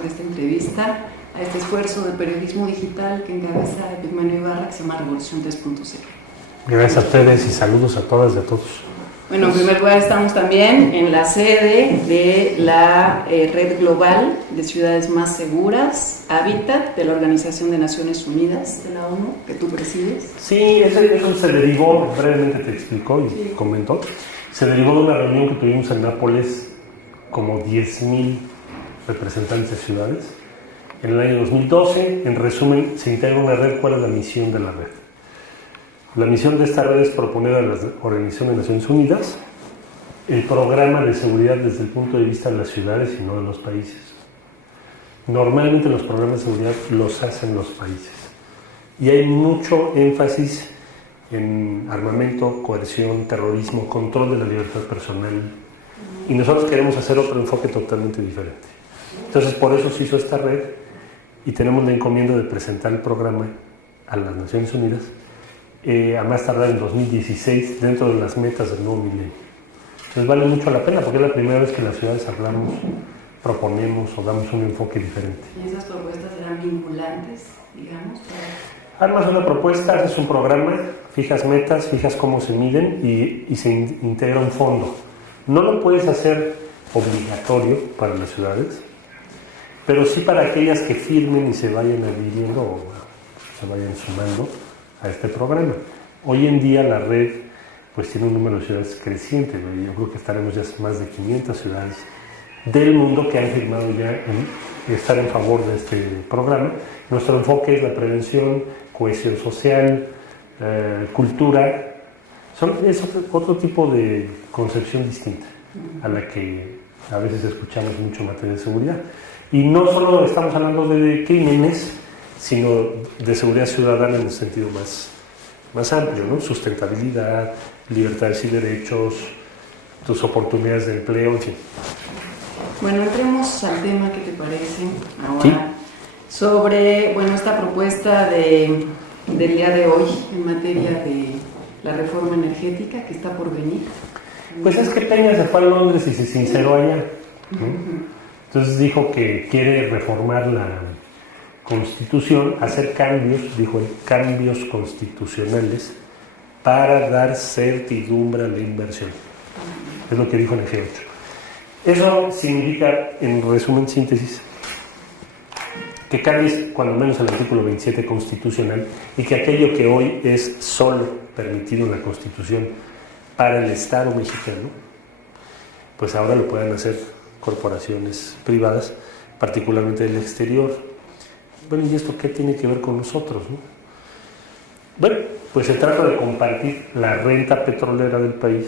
por esta entrevista a este esfuerzo de periodismo digital que encabeza Epigmenio Ibarra, que se llama Revolución 3.0. Gracias a ustedes y saludos a todas y a todos. Bueno, en primer lugar estamos también en la sede de la Red Global de Ciudades Más Seguras, Hábitat, de la Organización de Naciones Unidas, de la ONU, que tú presides. Sí, eso se derivó, brevemente te explicó y Sí. comentó, se derivó de una reunión que tuvimos en Nápoles, como 10,000 representantes de ciudades. En el año 2012, en resumen, se integra una red. ¿Cuál es la misión de la red? La misión de esta red es proponer a la Organización de Naciones Unidas el programa de seguridad desde el punto de vista de las ciudades y no de los países. Normalmente los programas de seguridad los hacen los países y hay mucho énfasis en armamento, coerción, terrorismo, control de la libertad personal, y nosotros queremos hacer otro enfoque totalmente diferente. Entonces por eso se hizo esta red y tenemos la encomienda de presentar el programa a las Naciones Unidas a más tardar en 2016, dentro de las metas del nuevo milenio. Entonces vale mucho la pena porque es la primera vez que las ciudades hablamos, proponemos o damos un enfoque diferente. ¿Y esas propuestas serán vinculantes, digamos? Armas una propuesta, haces un programa, fijas metas, fijas cómo se miden y se integra un fondo. No lo puedes hacer obligatorio para las ciudades, pero sí para aquellas que firmen y se vayan adhiriendo o se vayan sumando a este programa. Hoy en día la red pues tiene un número de ciudades creciente, ¿no? Yo creo que estaremos ya más de 500 ciudades del mundo que han firmado ya en estar en favor de este programa. Nuestro enfoque es la prevención, cohesión social, cultura. Es otro tipo de concepción distinta a la que a veces escuchamos mucho en materia de seguridad. Y no solo estamos hablando de crímenes, sino de seguridad ciudadana en el sentido más amplio, ¿no? Sustentabilidad, libertades y derechos, tus oportunidades de empleo, en fin. Bueno, entremos al tema, ¿qué te parece ahora? Sí. Sobre, esta propuesta del día de hoy en materia de la reforma energética que está por venir. Pues es que Peña se fue a Londres y se sinceró allá, ¿no? Entonces dijo que quiere reformar la Constitución, hacer cambios, dijo él, cambios constitucionales para dar certidumbre a la inversión. Es lo que dijo en el G8. Eso significa, en resumen, síntesis, que cambies cuando menos el artículo 27 constitucional y que aquello que hoy es solo permitido en la Constitución para el Estado mexicano, pues ahora lo puedan hacer corporaciones privadas, particularmente del exterior. Bueno, ¿y esto qué tiene que ver con nosotros, no? Bueno, pues se trata de compartir la renta petrolera del país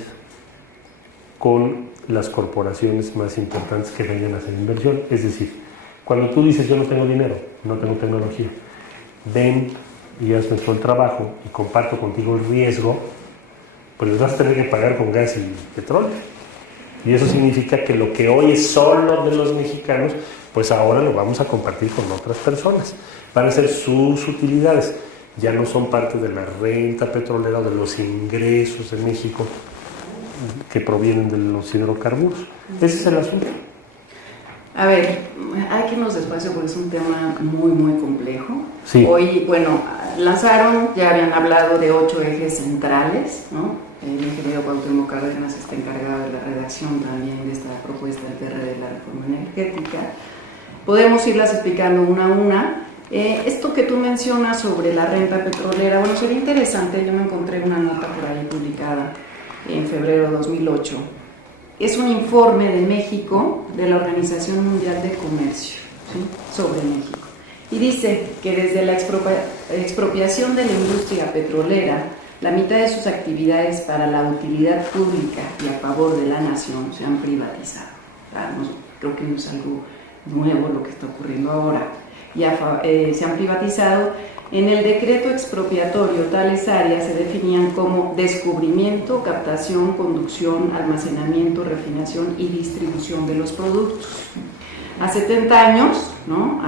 con las corporaciones más importantes que vengan a hacer inversión. Es decir, cuando tú dices yo no tengo dinero, no tengo tecnología, ven y hazme todo el trabajo y comparto contigo el riesgo, pues les vas a tener que pagar con gas y petróleo. Y eso significa que lo que hoy es solo de los mexicanos, pues ahora lo vamos a compartir con otras personas. Van a ser sus utilidades. Ya no son parte de la renta petrolera o de los ingresos de México que provienen de los hidrocarburos. Ese es el asunto. A ver, hay que irnos despacio porque es un tema muy, muy complejo. Sí. Hoy, lanzaron, ya habían hablado de 8 ejes centrales, ¿no? El ingeniero Cuauhtémoc Cárdenas está encargado de la redacción también de esta propuesta del PRD de la reforma energética. Podemos irlas explicando una a una. Esto que tú mencionas sobre la renta petrolera, sería interesante. Yo me encontré una nota por ahí publicada en febrero de 2008. Es un informe de México de la Organización Mundial de Comercio, ¿sí?, sobre México. Y dice que desde la expropiación de la industria petrolera, la mitad de sus actividades para la utilidad pública y a favor de la nación se han privatizado. Creo que no es algo nuevo lo que está ocurriendo ahora. Se han privatizado. En el decreto expropiatorio, tales áreas se definían como descubrimiento, captación, conducción, almacenamiento, refinación y distribución de los productos. A 70 años, ¿no?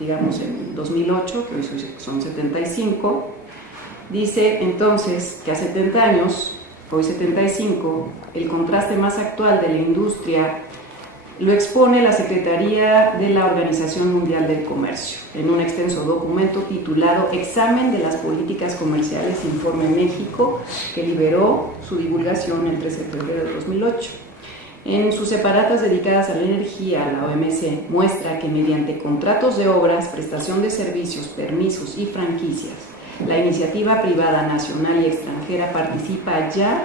En 2008, que hoy son 75, dice entonces que a 70 años, hoy 75, el contraste más actual de la industria Lo expone la Secretaría de la Organización Mundial del Comercio en un extenso documento titulado Examen de las Políticas Comerciales Informe México, que liberó su divulgación el 13 de febrero de 2008. En sus separatas dedicadas a la energía, la OMC muestra que mediante contratos de obras, prestación de servicios, permisos y franquicias, la iniciativa privada nacional y extranjera participa ya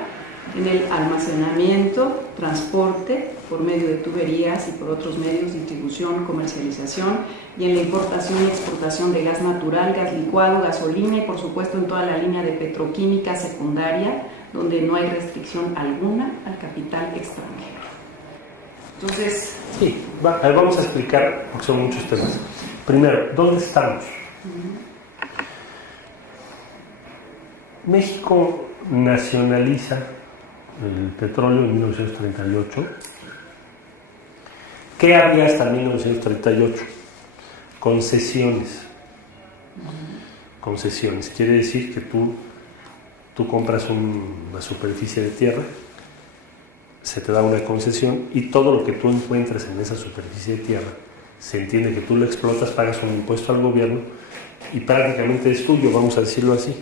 en el almacenamiento, transporte por medio de tuberías y por otros medios, distribución, comercialización y en la importación y exportación de gas natural, gas licuado, gasolina y por supuesto en toda la línea de petroquímica secundaria, donde no hay restricción alguna al capital extranjero. Entonces... Sí, vamos a explicar, porque son muchos temas. Primero, ¿dónde estamos? México nacionaliza el petróleo en 1938. ¿Qué había hasta 1938? Concesiones. Concesiones. Quiere decir que tú compras una superficie de tierra, se te da una concesión y todo lo que tú encuentres en esa superficie de tierra, se entiende que tú lo explotas, pagas un impuesto al gobierno y prácticamente es tuyo, vamos a decirlo así.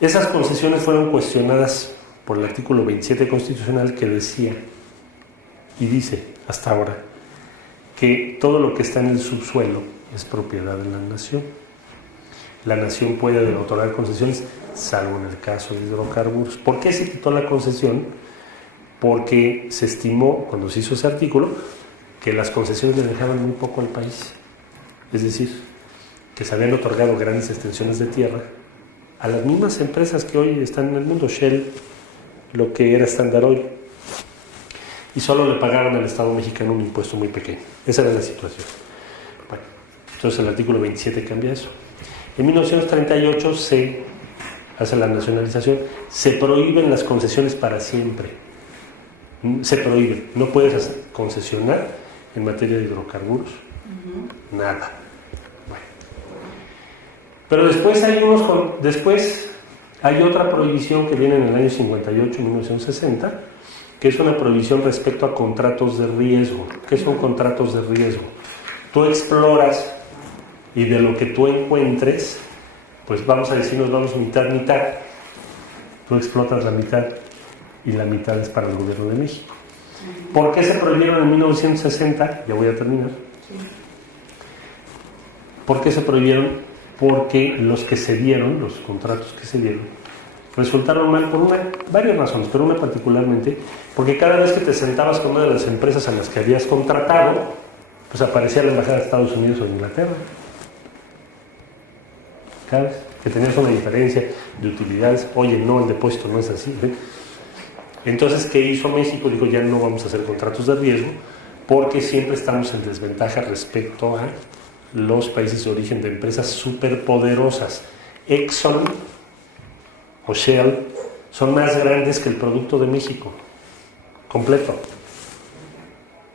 Esas concesiones fueron cuestionadas por el artículo 27 constitucional, que decía y dice hasta ahora que todo lo que está en el subsuelo es propiedad de la nación. La nación puede otorgar concesiones, salvo en el caso de hidrocarburos. ¿Por qué se quitó la concesión? Porque se estimó, cuando se hizo ese artículo, que las concesiones le dejaban muy poco al país. Es decir, que se habían otorgado grandes extensiones de tierra a las mismas empresas que hoy están en el mundo, Shell, lo que era Standard Oil, y solo le pagaban al Estado mexicano un impuesto muy pequeño. Esa era la situación. Bueno, entonces el artículo 27 cambia eso. En 1938 se hace la nacionalización, se prohíben las concesiones para siempre. Se prohíben, no puedes concesionar en materia de hidrocarburos, nada. Bueno. Pero después hay otra prohibición que viene en el año 58, 1960, que es una prohibición respecto a contratos de riesgo. ¿Qué son contratos de riesgo? Tú exploras y de lo que tú encuentres, pues vamos a decir, nos vamos mitad. Tú explotas la mitad y la mitad es para el gobierno de México. ¿Por qué se prohibieron en 1960? Ya voy a terminar. ¿Por qué se prohibieron? Porque los que se dieron, los contratos que se dieron, resultaron mal por varias razones, pero una particularmente, porque cada vez que te sentabas con una de las empresas a las que habías contratado, pues aparecía la embajada de Estados Unidos o de Inglaterra. Cada vez que tenías una diferencia de utilidades, oye, no, el depósito no es así. Entonces, ¿qué hizo México? Dijo, ya no vamos a hacer contratos de riesgo, porque siempre estamos en desventaja respecto a los países de origen de empresas superpoderosas. Exxon o Shell son más grandes que el producto de México, completo.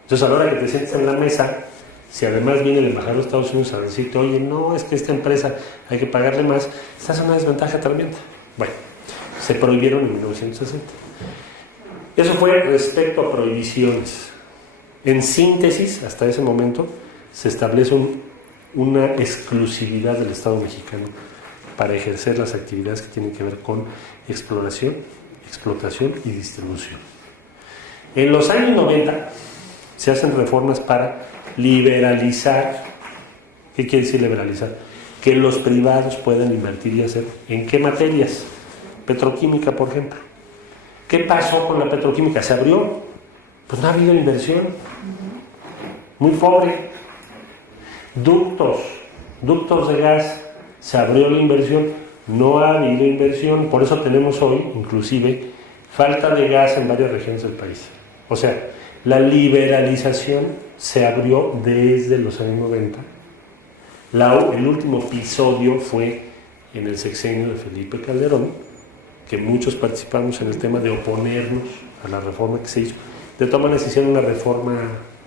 Entonces, a la hora que te sientes en la mesa, si además viene el embajador de Estados Unidos a decirte, oye, no, es que esta empresa hay que pagarle más, estás en una desventaja tremenda. Bueno, se prohibieron en 1960. Eso fue respecto a prohibiciones. En síntesis, hasta ese momento, se establece una exclusividad del Estado mexicano para ejercer las actividades que tienen que ver con exploración, explotación y distribución. En los años 90 se hacen reformas para liberalizar. ¿Qué quiere decir liberalizar? Que los privados puedan invertir y hacer. ¿En qué materias? Petroquímica, por ejemplo. ¿Qué pasó con la petroquímica? ¿Se abrió? Pues no ha habido inversión. Muy pobre. Ductos de gas. Se abrió la inversión. No ha habido inversión. Por eso tenemos hoy, inclusive, falta de gas en varias regiones del país. O sea, la liberalización se abrió desde los años 90. El último episodio fue en el sexenio de Felipe Calderón, que muchos participamos en el tema de oponernos a la reforma que se hizo. De todas maneras hicieron una reforma,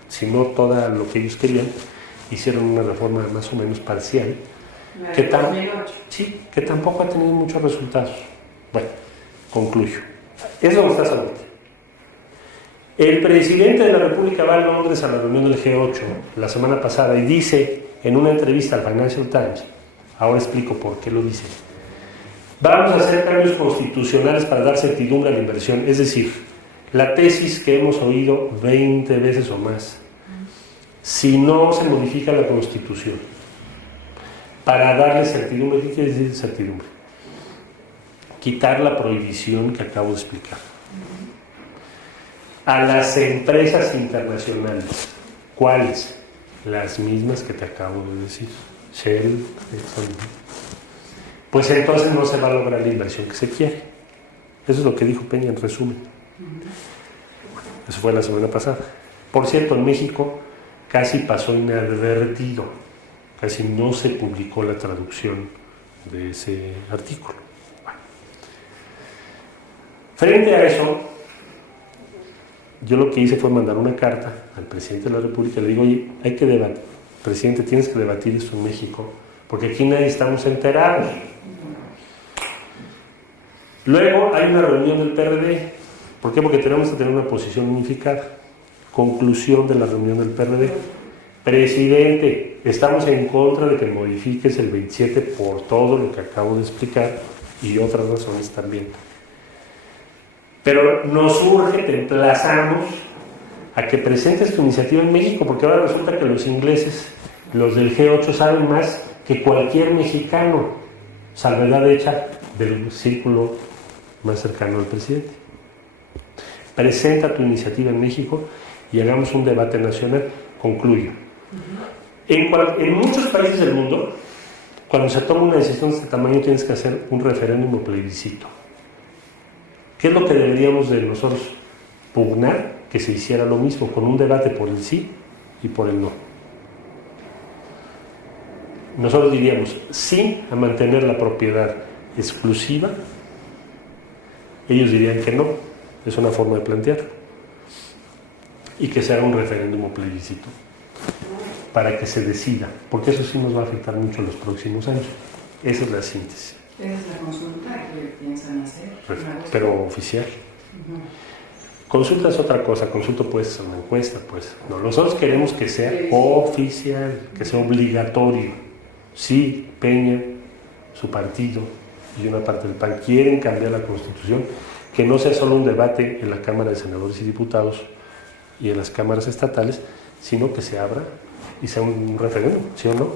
si no toda lo que ellos querían, hicieron una reforma más o menos parcial, que tampoco ha tenido muchos resultados. Bueno, concluyo. Es donde estás ahorita. El presidente de la República va a Londres a la reunión del G8 la semana pasada y dice en una entrevista al Financial Times, ahora explico por qué lo dice, vamos a hacer cambios constitucionales para dar certidumbre a la inversión, es decir, la tesis que hemos oído 20 veces o más, si no se modifica la Constitución para darle certidumbre, ¿qué quiere decir certidumbre? Quitar la prohibición que acabo de explicar a las empresas internacionales. ¿Cuáles? Las mismas que te acabo de decir. Shell, Exxon. Pues entonces no se va a lograr la inversión que se quiere. Eso es lo que dijo Peña en resumen. Eso fue la semana pasada. Por cierto, en México casi pasó inadvertido. Casi no se publicó la traducción de ese artículo. Bueno. Frente a eso, yo lo que hice fue mandar una carta al presidente de la República. Le digo, oye, hay que debatir, presidente, tienes que debatir esto en México, porque aquí nadie estamos enterados. Luego hay una reunión del PRD. ¿Por qué? Porque tenemos que tener una posición unificada. Conclusión de la reunión del PRD. Presidente, estamos en contra de que modifiques el 27 por todo lo que acabo de explicar y otras razones también. Pero nos urge, te emplazamos a que presentes tu iniciativa en México, porque ahora resulta que los ingleses, los del G8, saben más que cualquier mexicano, salvedad hecha del círculo más cercano al presidente. Presenta tu iniciativa en México y hagamos un debate nacional. Concluyo. En muchos países del mundo, cuando se toma una decisión de este tamaño, tienes que hacer un referéndum o plebiscito. ¿Qué es lo que deberíamos de nosotros pugnar? Que se hiciera lo mismo, con un debate por el sí y por el no. Nosotros diríamos sí a mantener la propiedad exclusiva. Ellos dirían que no. Es una forma de plantearlo. Y que se haga un referéndum o plebiscito para que se decida, porque eso sí nos va a afectar mucho en los próximos años. Esa es la síntesis. Esa es la consulta que piensan hacer. Pero oficial. Consulta es otra cosa. Consulta puede ser una encuesta, pues. No, nosotros queremos que sea oficial, que sea obligatorio. Sí, Peña, su partido y una parte del PAN quieren cambiar la Constitución, que no sea solo un debate en la Cámara de Senadores y Diputados y en las cámaras estatales, sino que se abra y sea un referéndum, ¿sí o no?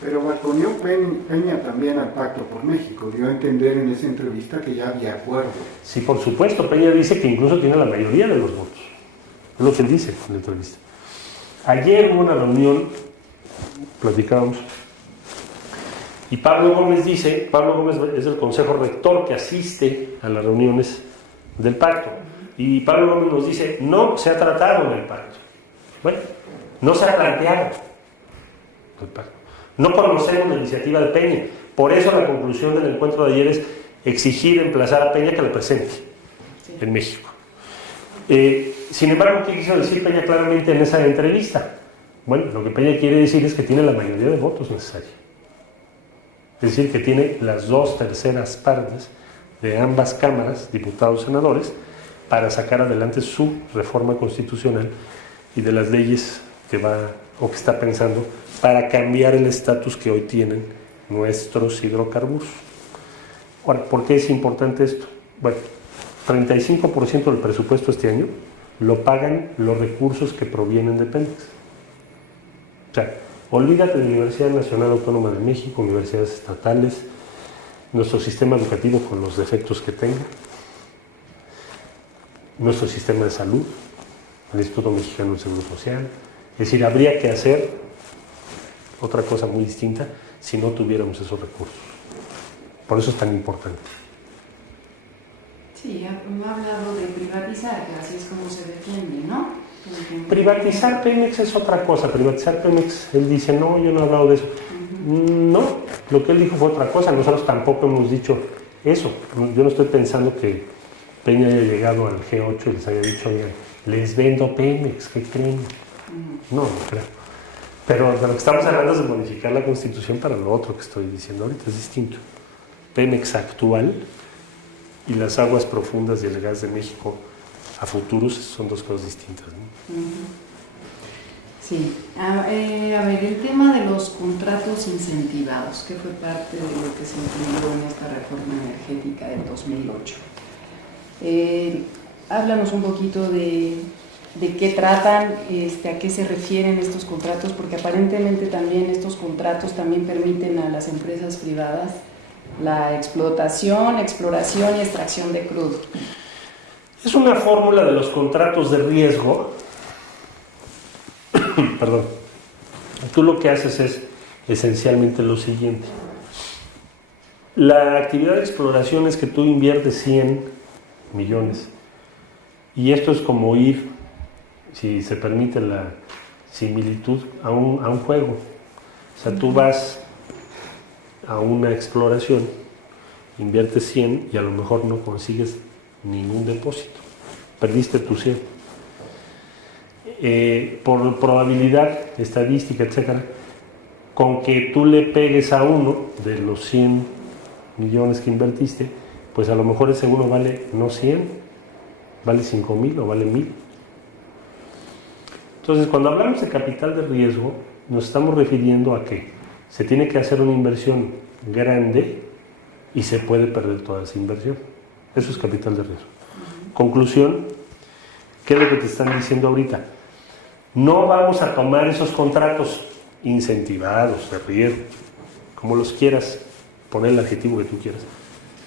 Pero balconeó Peña también al Pacto por México. Dio a entender en esa entrevista que ya había acuerdo. Sí, por supuesto. Peña dice que incluso tiene la mayoría de los votos. Es lo que él dice en la entrevista. Ayer hubo una reunión, platicábamos, y Pablo Gómez es el consejo rector que asiste a las reuniones del pacto. Y Pablo Gómez nos dice, no se ha tratado en el pacto. Bueno, no se ha planteado el pacto. No conocemos la iniciativa de Peña. Por eso la conclusión del encuentro de ayer es exigir, emplazar a Peña que la presente en México. Sin embargo, ¿qué quiso decir Peña claramente en esa entrevista? Bueno, lo que Peña quiere decir es que tiene la mayoría de votos necesarios. Es decir, que tiene las 2/3 partes de ambas cámaras, diputados y senadores, para sacar adelante su reforma constitucional y de las leyes que va o que está pensando para cambiar el estatus que hoy tienen nuestros hidrocarburos. Ahora, ¿por qué es importante esto? Bueno, 35% del presupuesto este año lo pagan los recursos que provienen de Pemex. O sea, olvídate de la Universidad Nacional Autónoma de México, universidades estatales, nuestro sistema educativo con los defectos que tenga, nuestro sistema de salud, el Instituto Mexicano del Seguro Social. Es decir, habría que hacer otra cosa muy distinta si no tuviéramos esos recursos. Por eso es tan importante. Sí, ha hablado de privatizar, que así es como se defiende, ¿no? Privatizar Pemex es otra cosa. Privatizar Pemex, él dice, no, yo no he hablado de eso. No, lo que él dijo fue otra cosa. Nosotros tampoco hemos dicho eso. Yo no estoy pensando que Peña haya llegado al G8 y les haya dicho, oigan, les vendo Pemex, ¿qué creen? No, no creo. Pero de lo que estamos hablando es de modificar la Constitución para lo otro que estoy diciendo ahorita, es distinto. Pemex actual y las aguas profundas y el gas de México a futuros son dos cosas distintas, ¿no? Sí, a ver, el tema de los contratos incentivados, que fue parte de lo que se incluyó en esta reforma energética del 2008. Háblanos un poquito de qué tratan, a qué se refieren estos contratos, porque aparentemente también estos contratos también permiten a las empresas privadas la explotación, exploración y extracción de crudo. Es una fórmula de los contratos de riesgo. Perdón. Tú lo que haces es esencialmente lo siguiente. La actividad de exploración es que tú inviertes 100 millones. Y esto es como ir, si se permite la similitud, a un juego. O sea, tú vas a una exploración, inviertes 100 y a lo mejor no consigues ningún depósito. Perdiste tu 100. Por probabilidad, estadística, etcétera, con que tú le pegues a uno de los 100 millones que invertiste, pues a lo mejor ese uno vale no 100, vale 5,000 o vale 1,000. Entonces, cuando hablamos de capital de riesgo, nos estamos refiriendo a que se tiene que hacer una inversión grande y se puede perder toda esa inversión. Eso es capital de riesgo. Conclusión, ¿qué es lo que te están diciendo ahorita? No vamos a tomar esos contratos incentivados de riesgo, como los quieras, poner el adjetivo que tú quieras.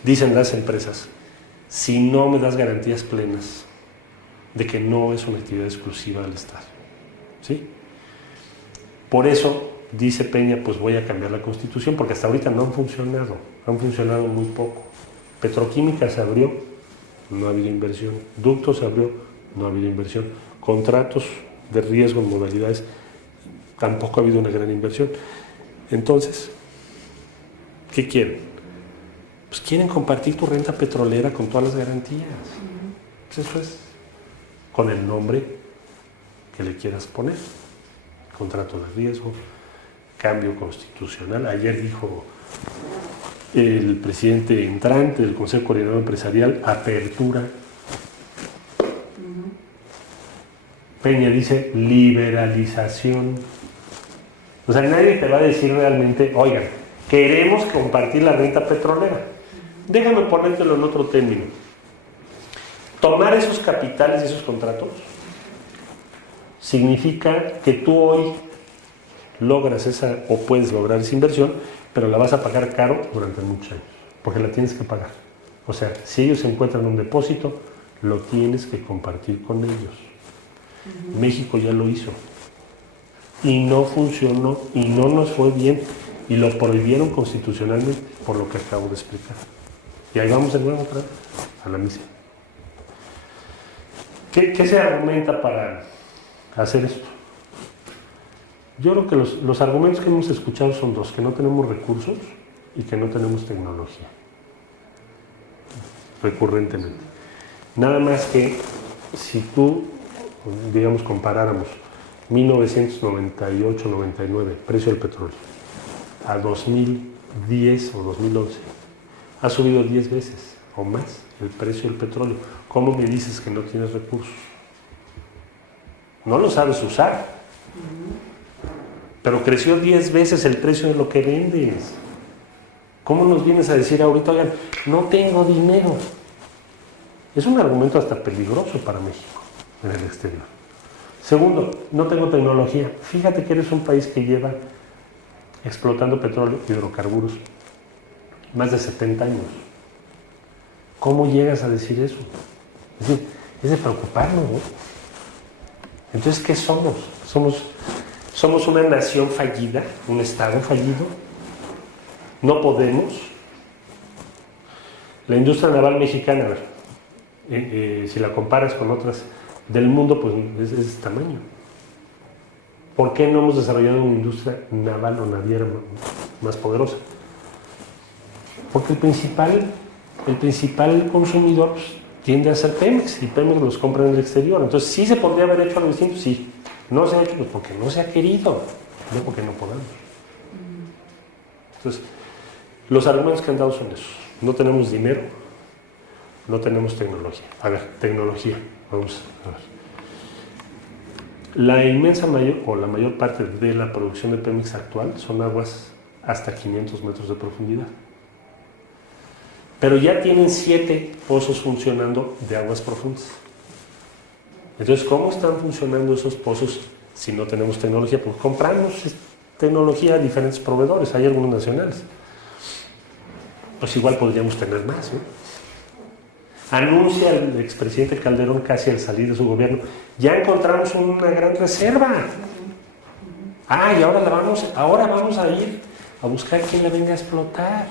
Dicen las empresas, si no me das garantías plenas de que no es una actividad exclusiva del Estado. ¿Sí? Por eso, dice Peña, pues voy a cambiar la Constitución, porque hasta ahorita no han funcionado muy poco. Petroquímica se abrió, no ha habido inversión. Ducto se abrió, no ha habido inversión. Contratos de riesgo en modalidades, tampoco ha habido una gran inversión. Entonces, ¿qué quieren? Pues quieren compartir tu renta petrolera con todas las garantías. Pues eso es, con el nombre que le quieras poner. Contrato de riesgo, cambio constitucional. Ayer dijo el presidente entrante del Consejo Coordinador Empresarial, apertura. Peña dice liberalización. O sea, nadie te va a decir realmente, oigan, queremos compartir la renta petrolera. Déjame ponértelo en otro término. Tomar esos capitales y esos contratos significa que tú hoy logras esa, o puedes lograr esa inversión, pero la vas a pagar caro durante muchos años, porque la tienes que pagar. O sea, si ellos encuentran un depósito, lo tienes que compartir con ellos. México ya lo hizo y no funcionó y no nos fue bien y lo prohibieron constitucionalmente por lo que acabo de explicar. Y ahí vamos de nuevo otra vez a la misma. ¿Qué se argumenta para hacer esto? Yo creo que los argumentos que hemos escuchado son dos: que no tenemos recursos y que no tenemos tecnología, recurrentemente. Nada más que si tú, digamos, comparáramos 1998-99, precio del petróleo, a 2010 o 2011, ha subido 10 veces o más el precio del petróleo. ¿Cómo me dices que no tienes recursos? No lo sabes usar. Pero creció 10 veces el precio de lo que vendes. ¿Cómo nos vienes a decir ahorita, oigan, no tengo dinero? Es un argumento hasta peligroso para México en el exterior. Segundo, no tengo tecnología. Fíjate que eres un país que lleva explotando petróleo y hidrocarburos más de 70 años. ¿Cómo llegas a decir eso? Es decir, es de preocuparnos, ¿no? Entonces, ¿qué somos? ¿Somos una nación fallida? ¿Un Estado fallido? ¿No podemos? La industria naval mexicana, si la comparas con otras del mundo, pues es de ese tamaño. ¿Por qué no hemos desarrollado una industria naval o naviera más poderosa? Porque el principal consumidor pues, tiende a ser Pemex, y Pemex los compra en el exterior. Entonces, ¿sí se podría haber hecho algo distinto? Sí. No se ha hecho pues, porque no se ha querido, no porque no podamos. Entonces, los argumentos que han dado son esos. No tenemos dinero, no tenemos tecnología. A ver, tecnología. Vamos a ver. La inmensa mayor, o la mayor parte de la producción de Pemex actual son aguas hasta 500 metros de profundidad. Pero ya tienen 7 pozos funcionando de aguas profundas. Entonces, ¿cómo están funcionando esos pozos si no tenemos tecnología? Pues compramos tecnología a diferentes proveedores, hay algunos nacionales. Pues igual podríamos tener más, ¿no? Anuncia el expresidente Calderón casi al salir de su gobierno, ya encontramos una gran reserva. Y ahora vamos a ir a buscar quién la venga a explotar.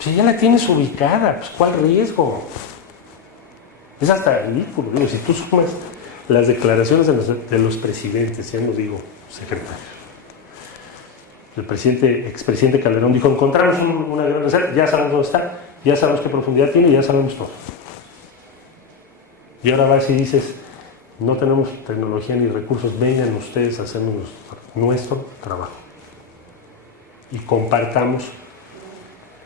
Pues ya la tienes ubicada, pues ¿cuál riesgo? Es hasta ridículo. Digo, si tú sumas las declaraciones de los presidentes, ya no digo secretario. El expresidente Calderón dijo, encontramos una gran reserva, ya sabemos dónde está, ya sabemos qué profundidad tiene, ya sabemos todo. Y ahora vas y dices, no tenemos tecnología ni recursos, vengan ustedes a hacer nuestro trabajo. Y compartamos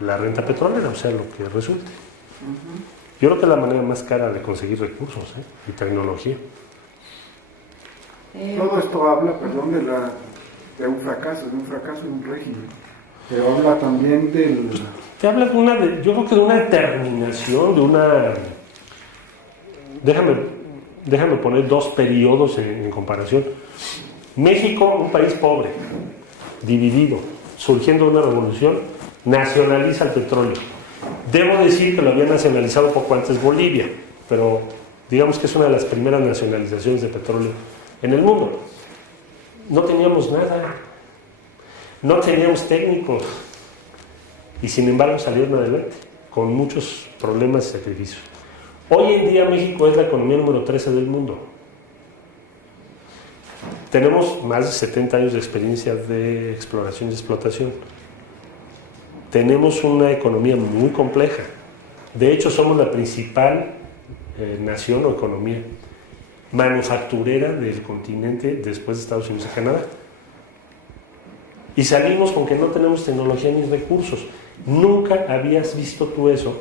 la renta petrolera, o sea, lo que resulte. Yo creo que es la manera más cara de conseguir recursos y tecnología. Todo esto habla, perdón, de un fracaso de un régimen. Pero habla también del... Te habla yo creo que de una determinación, de una... Déjame poner 2 periodos en comparación. México, un país pobre, dividido, surgiendo una revolución, nacionaliza el petróleo. Debo decir que lo había nacionalizado poco antes Bolivia, pero digamos que es una de las primeras nacionalizaciones de petróleo en el mundo. No teníamos nada, no teníamos técnicos, y sin embargo salieron adelante, con muchos problemas y sacrificios. Hoy en día México es la economía número 13 del mundo. Tenemos más de 70 años de experiencia de exploración y explotación. Tenemos una economía muy compleja. De hecho, somos la principal nación o economía manufacturera del continente después de Estados Unidos y Canadá. Y salimos con que no tenemos tecnología ni recursos. Nunca habías visto tú eso,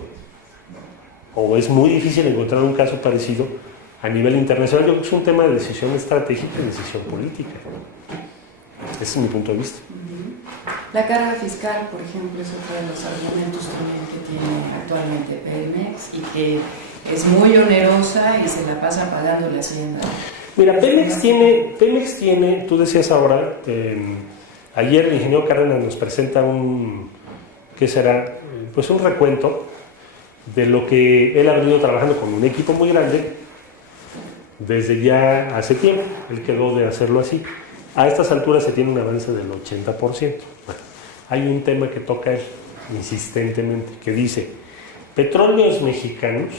o es muy difícil encontrar un caso parecido a nivel internacional. Yo creo que es un tema de decisión estratégica y decisión política. Ese es mi punto de vista. La carga fiscal, por ejemplo, es otro de los argumentos también que tiene actualmente Pemex y que es muy onerosa y se la pasa pagando la Hacienda. Mira, Pemex tiene, tú decías ahora, ayer el ingeniero Cárdenas nos presenta ¿qué será? Pues un recuento de lo que él ha venido trabajando con un equipo muy grande desde ya hace tiempo. Él quedó de hacerlo así. A estas alturas se tiene un avance del 80%. Bueno, hay un tema que toca él insistentemente, que dice, Petróleos Mexicanos,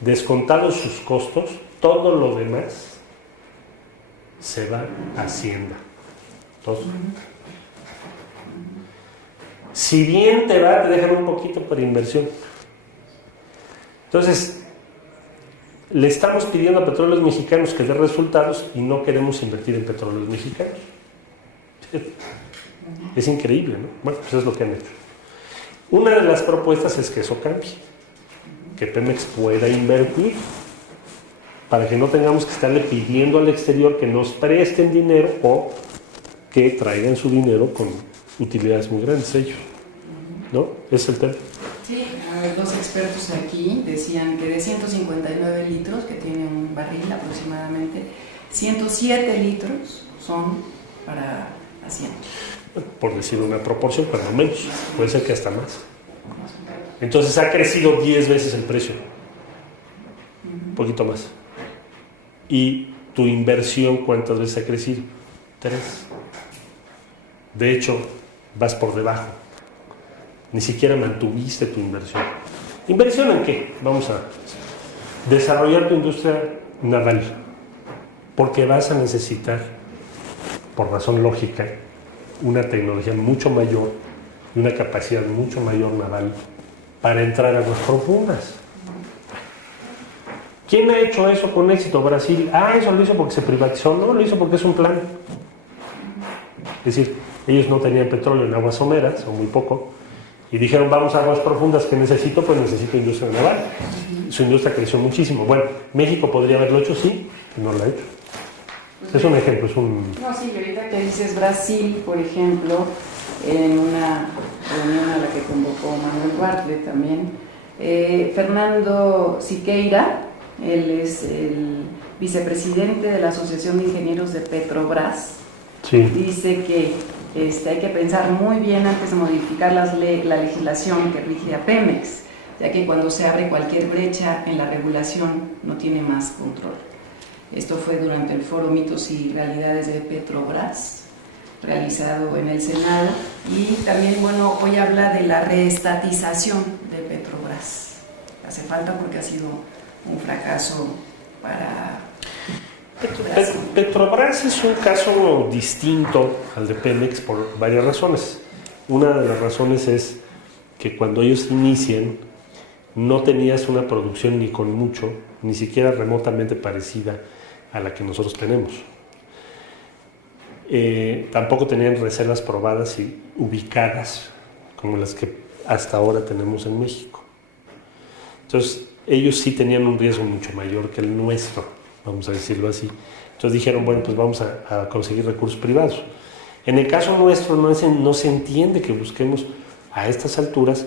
descontados sus costos, todo lo demás se va a Hacienda. Todo. Si bien te dejan un poquito por inversión. Entonces, le estamos pidiendo a Petróleos Mexicanos que dé resultados y no queremos invertir en Petróleos Mexicanos. Es increíble, ¿no? Bueno, pues es lo que han hecho. Una de las propuestas es que eso cambie, que Pemex pueda invertir para que no tengamos que estarle pidiendo al exterior que nos presten dinero o que traigan su dinero con utilidades muy grandes ellos, ¿no? Ese es el tema. Sí, dos expertos aquí decían que de 159 litros que tiene un barril aproximadamente, 107 litros son para Hacienda. Por decir una proporción, pero no menos, puede ser que hasta más. Entonces ha crecido 10 veces el precio, un poquito más. ¿Y tu inversión cuántas veces ha crecido? 3. De hecho, vas por debajo. Ni siquiera mantuviste tu inversión. ¿Inversión en qué? Vamos a desarrollar tu industria naval, porque vas a necesitar, por razón lógica, una tecnología mucho mayor y una capacidad mucho mayor naval para entrar a aguas profundas. ¿Quién ha hecho eso con éxito? Brasil. Eso lo hizo porque se privatizó. No, lo hizo porque es un plan. Es decir, ellos no tenían petróleo en aguas someras, o muy poco, Y dijeron, vamos a aguas profundas, ¿qué necesito? Pues necesito industria naval. Su industria creció muchísimo. Bueno, México podría haberlo hecho, sí, no lo ha hecho. Es un ejemplo, es un... No, sí, ahorita que dices Brasil, por ejemplo, en una reunión a la que convocó Manuel Bartlett también, Fernando Siqueira, él es el vicepresidente de la Asociación de Ingenieros de Petrobras, Sí. dice que hay que pensar muy bien antes de modificar la legislación que rige a Pemex, ya que cuando se abre cualquier brecha en la regulación no tiene más control. Esto fue durante el foro Mitos y Realidades de Petrobras, realizado en el Senado, y también, bueno, hoy habla de la reestatización de Petrobras. Hace falta porque ha sido un fracaso para Brasil. Petrobras es un caso distinto al de Pemex por varias razones. Una de las razones es que cuando ellos inician no tenías una producción ni con mucho, ni siquiera remotamente parecida a la que nosotros tenemos. Tampoco tenían reservas probadas y ubicadas como las que hasta ahora tenemos en México. Entonces, ellos sí tenían un riesgo mucho mayor que el nuestro, vamos a decirlo así. Entonces dijeron, bueno, pues vamos a conseguir recursos privados. En el caso nuestro no se entiende que busquemos a estas alturas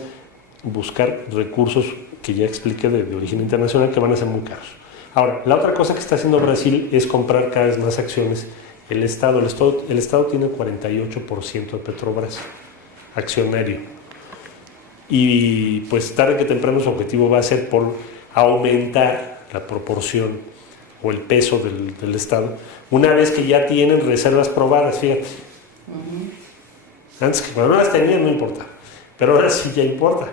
buscar recursos que ya expliqué de origen internacional que van a ser muy caros. Ahora, la otra cosa que está haciendo Brasil es comprar cada vez más acciones. El Estado tiene 48% de Petrobras, accionario. Y pues tarde que temprano su objetivo va a ser por aumentar la proporción o el peso del Estado, una vez que ya tienen reservas probadas, fíjate. Antes que cuando no las tenían no importa, pero ahora sí ya importa,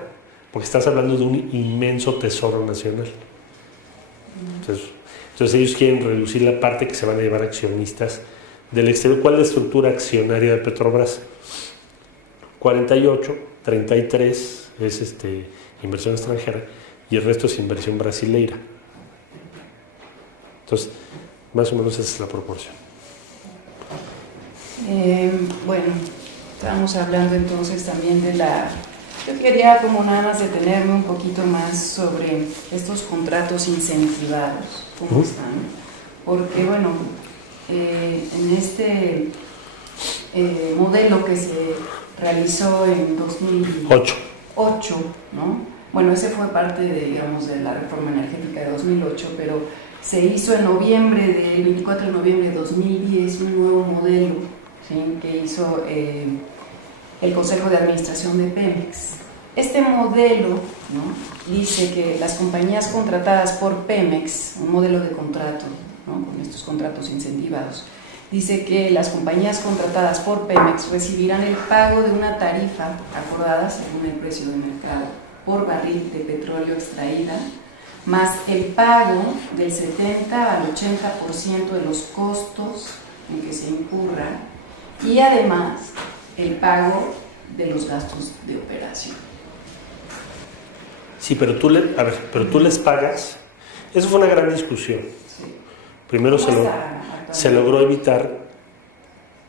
porque estás hablando de un inmenso tesoro nacional. Entonces ellos quieren reducir la parte que se van a llevar accionistas del exterior. ¿Cuál es la estructura accionaria de Petrobras? 48, 33 es inversión extranjera y el resto es inversión brasileira. Entonces, más o menos esa es la proporción. Bueno, estábamos hablando entonces también de la... Yo quería como nada más detenerme un poquito más sobre estos contratos incentivados, cómo están, porque bueno, en este modelo que se realizó en 2008, ¿no? Bueno, ese fue parte de la reforma energética de 2008, pero se hizo el 24 de noviembre de 2010 un nuevo modelo, ¿sí?, que hizo el Consejo de Administración de Pemex. Este modelo, ¿no?, dice que las compañías contratadas por Pemex, un modelo de contrato, ¿no?, con estos contratos incentivados, dice que las compañías contratadas por Pemex recibirán el pago de una tarifa acordada según el precio de mercado por barril de petróleo extraída, más el pago del 70 al 80% de los costos en que se incurra y además el pago de los gastos de operación. Sí, pero tú les pagas. Eso fue una gran discusión. Sí. Primero se logró evitar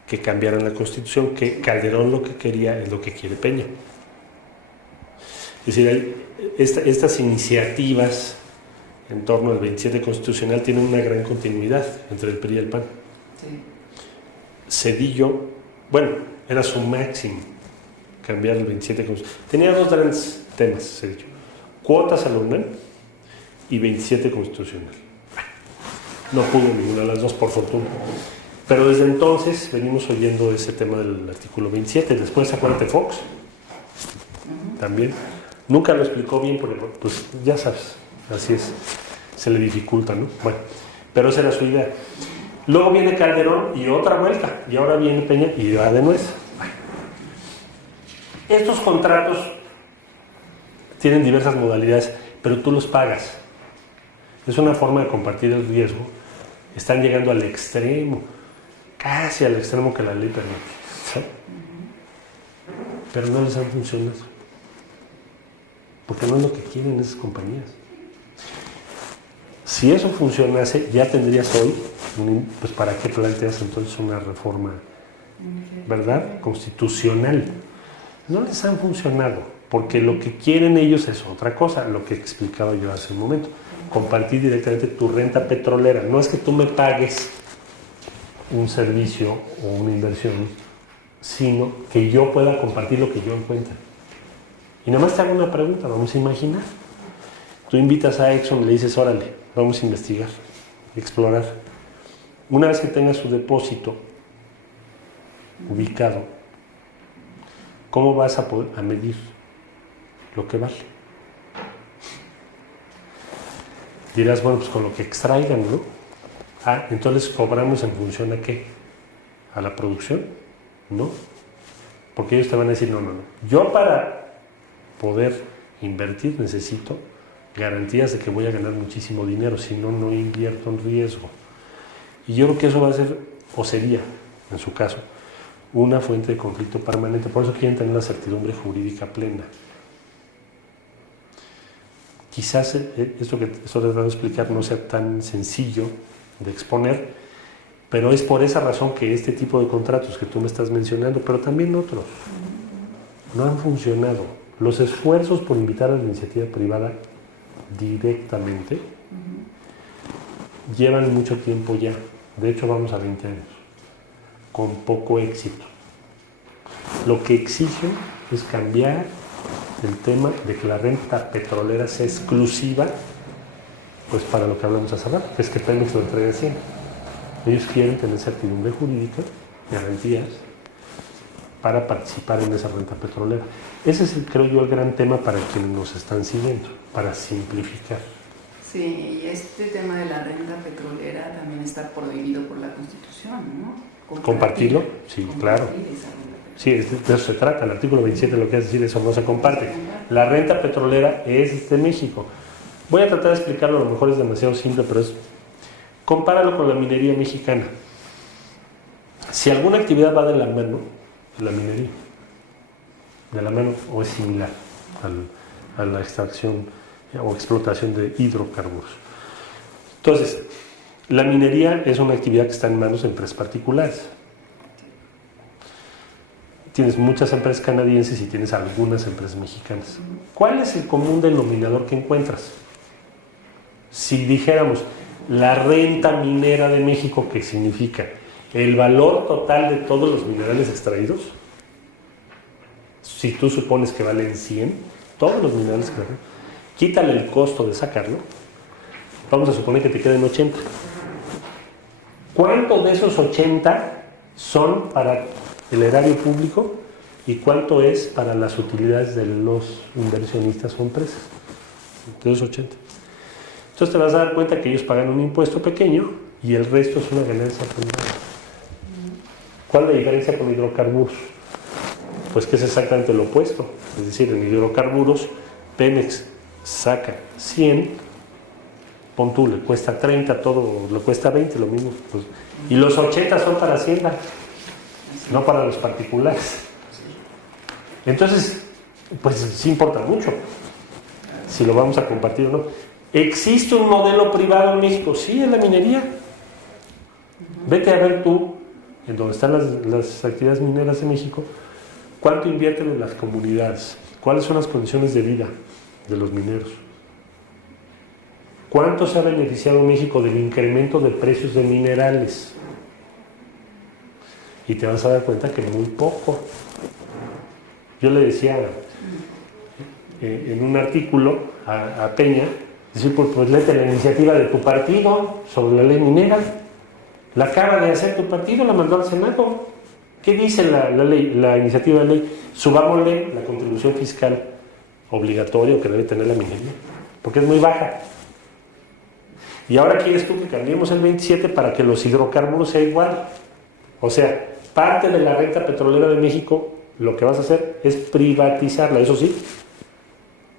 que cambiaran la Constitución, que Calderón lo que quería es lo que quiere Peña. Es decir, estas iniciativas en torno al 27 constitucional tienen una gran continuidad entre el PRI y el PAN. Sí. Cedillo, bueno, era su máximo cambiar el 27 constitucional. Tenía dos grandes temas, Cedillo: cuotas a la UNAM y 27 constitucional. No pudo ninguna de las dos, por fortuna. Pero desde entonces venimos oyendo ese tema del artículo 27. Después, acuérdate, Fox también. Nunca lo explicó bien, porque pues ya sabes, así es, se le dificulta, ¿no? Bueno, pero esa era su idea. Luego viene Calderón y otra vuelta, y ahora viene Peña y va de nuez. Bueno. Estos contratos tienen diversas modalidades, pero tú los pagas. Es una forma de compartir el riesgo. Están llegando al extremo, casi al extremo que la ley permite, ¿sí? Pero no les han funcionado, porque no es lo que quieren esas compañías. Si eso funcionase, ya tendrías hoy, pues ¿para qué planteas entonces una reforma, verdad, constitucional? No les han funcionado. Porque lo que quieren ellos es otra cosa, lo que explicaba yo hace un momento. Compartir directamente tu renta petrolera. No es que tú me pagues un servicio o una inversión, sino que yo pueda compartir lo que yo encuentre. Y nada más te hago una pregunta, vamos a imaginar. Tú invitas a Exxon y le dices, órale, vamos a investigar, explorar. Una vez que tengas su depósito ubicado, ¿cómo vas a poder medir lo que vale? Dirás, bueno, pues con lo que extraigan, ¿no? Ah, entonces cobramos en función a ¿qué? ¿A la producción? No. Porque ellos te van a decir, no. Yo para poder invertir necesito garantías de que voy a ganar muchísimo dinero, si no, no invierto en riesgo. Y yo creo que eso va a ser, o sería, en su caso, una fuente de conflicto permanente. Por eso quieren tener la certidumbre jurídica plena. Quizás esto que estoy tratando de explicar no sea tan sencillo de exponer, pero es por esa razón que este tipo de contratos que tú me estás mencionando, pero también otros, no han funcionado. Los esfuerzos por invitar a la iniciativa privada directamente llevan mucho tiempo ya. De hecho, vamos a 20 años, con poco éxito. Lo que exigen es cambiar el tema de que la renta petrolera sea exclusiva, pues para lo que hablamos hace rato, que es que Pemex lo entregue a 100. Ellos quieren tener certidumbre jurídica, garantías, para participar en esa renta petrolera. Ese es, creo yo, el gran tema para quienes nos están siguiendo, para simplificar. Sí, y este tema de la renta petrolera también está prohibido por la Constitución, ¿no? ¿Compartirlo? Sí, claro. Sí, de eso se trata. El artículo 27 lo que hace decir eso no se comparte. La renta petrolera es de México. Voy a tratar de explicarlo, a lo mejor es demasiado simple, pero es... Compáralo con la minería mexicana. Si alguna actividad va de la mano, la minería, de la mano o es similar a la extracción o explotación de hidrocarburos. Entonces, la minería es una actividad que está en manos de empresas particulares. Tienes muchas empresas canadienses y tienes algunas empresas mexicanas. ¿Cuál es el común denominador que encuentras? Si dijéramos la renta minera de México, que significa el valor total de todos los minerales extraídos, si tú supones que valen 100, todos los minerales que valen, quítale el costo de sacarlo, vamos a suponer que te queden 80. ¿Cuánto de esos 80 son para el erario público y cuánto es para las utilidades de los inversionistas o empresas? De esos 80. Entonces te vas a dar cuenta que ellos pagan un impuesto pequeño y el resto es una ganancia privada. ¿Cuál es la diferencia con hidrocarburos? Pues que es exactamente lo opuesto. Es decir, en hidrocarburos, Pemex saca 100, pon tú, le cuesta 30, todo le cuesta 20, lo mismo. Pues, y los 80 son para Hacienda, no para los particulares. Entonces, pues sí importa mucho si lo vamos a compartir o no. ¿Existe un modelo privado en México? Sí, en la minería. Vete a ver tú, en donde están las actividades mineras de México, cuánto invierten en las comunidades, cuáles son las condiciones de vida de los mineros, cuánto se ha beneficiado México del incremento de precios de minerales. Y te vas a dar cuenta que muy poco. Yo le decía en un artículo a Peña, decir, pues léete la iniciativa de tu partido sobre la ley minera. La acaba de hacer tu partido, la mandó al Senado. ¿Qué dice la ley, la iniciativa de ley? Subámosle la contribución fiscal obligatoria que debe tener la minería, porque es muy baja. Y ahora quieres tú que cambiemos el 27 para que los hidrocarburos sea igual. O sea, parte de la renta petrolera de México, lo que vas a hacer es privatizarla. Eso sí,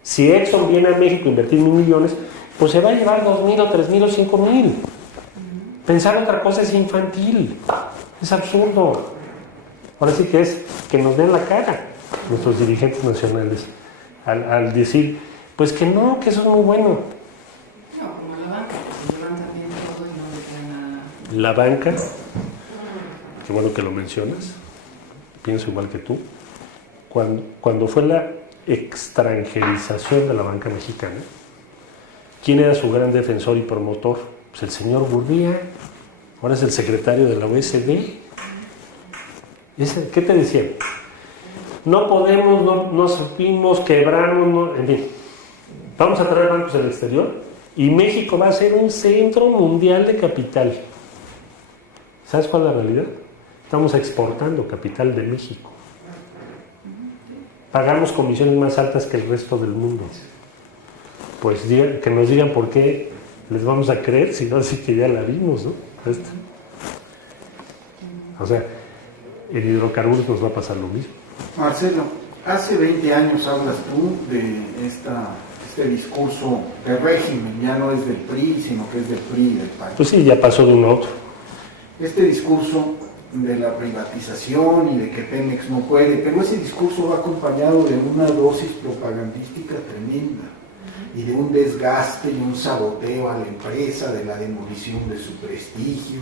si Exxon viene a México a invertir 1.000 millones, pues se va a llevar 2.000 o 3.000 o 5.000. Pensar otra cosa es infantil, es absurdo. Ahora sí que es que nos den la cara nuestros dirigentes nacionales al decir, pues que no, que eso es muy bueno. No, como la banca, que se llevan también todo y no le queda nada. La banca, qué bueno que lo mencionas, pienso igual que tú. Cuando fue extranjerización de la banca mexicana. ¿Quién era su gran defensor y promotor? Pues el señor Gurría, ahora es el secretario de la OECD. ¿Qué te decía? No podemos, no supimos, quebramos, en fin. Vamos a traer bancos del exterior y México va a ser un centro mundial de capital. ¿Sabes cuál es la realidad? Estamos exportando capital de México. Pagamos comisiones más altas que el resto del mundo. Pues que nos digan por qué les vamos a creer, si no, sí que ya la vimos, ¿no? O sea, en hidrocarburos nos va a pasar lo mismo. Marcelo, hace 20 años hablas tú de este discurso de régimen, ya no es del PRI, sino que es del PRI y del PAN. Pues sí, ya pasó de uno a otro. Este discurso de la privatización y de que Pemex no puede, pero ese discurso va acompañado de una dosis propagandística tremenda y de un desgaste y un saboteo a la empresa, de la demolición de su prestigio.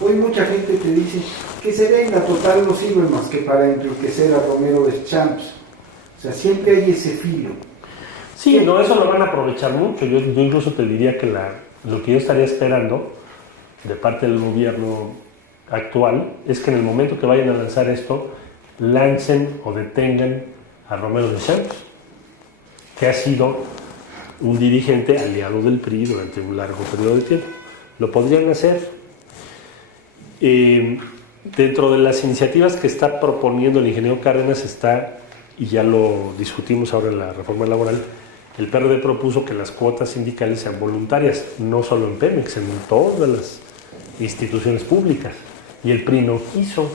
Hoy mucha gente te dice que se venga, total no sirve más que para enriquecer a Romero Deschamps. O sea, siempre hay ese filo. Sí, no, eso lo van a aprovechar mucho. Yo incluso te diría que lo que yo estaría esperando de parte del gobierno actual es que en el momento que vayan a lanzar esto, lancen o detengan a Romero Deschamps, que ha sido un dirigente aliado del PRI durante un largo periodo de tiempo. Lo podrían hacer. Dentro de las iniciativas que está proponiendo el ingeniero Cárdenas está, y ya lo discutimos ahora en la reforma laboral, el PRD propuso que las cuotas sindicales sean voluntarias, no solo en Pemex, en todas las instituciones públicas, y el PRI no quiso.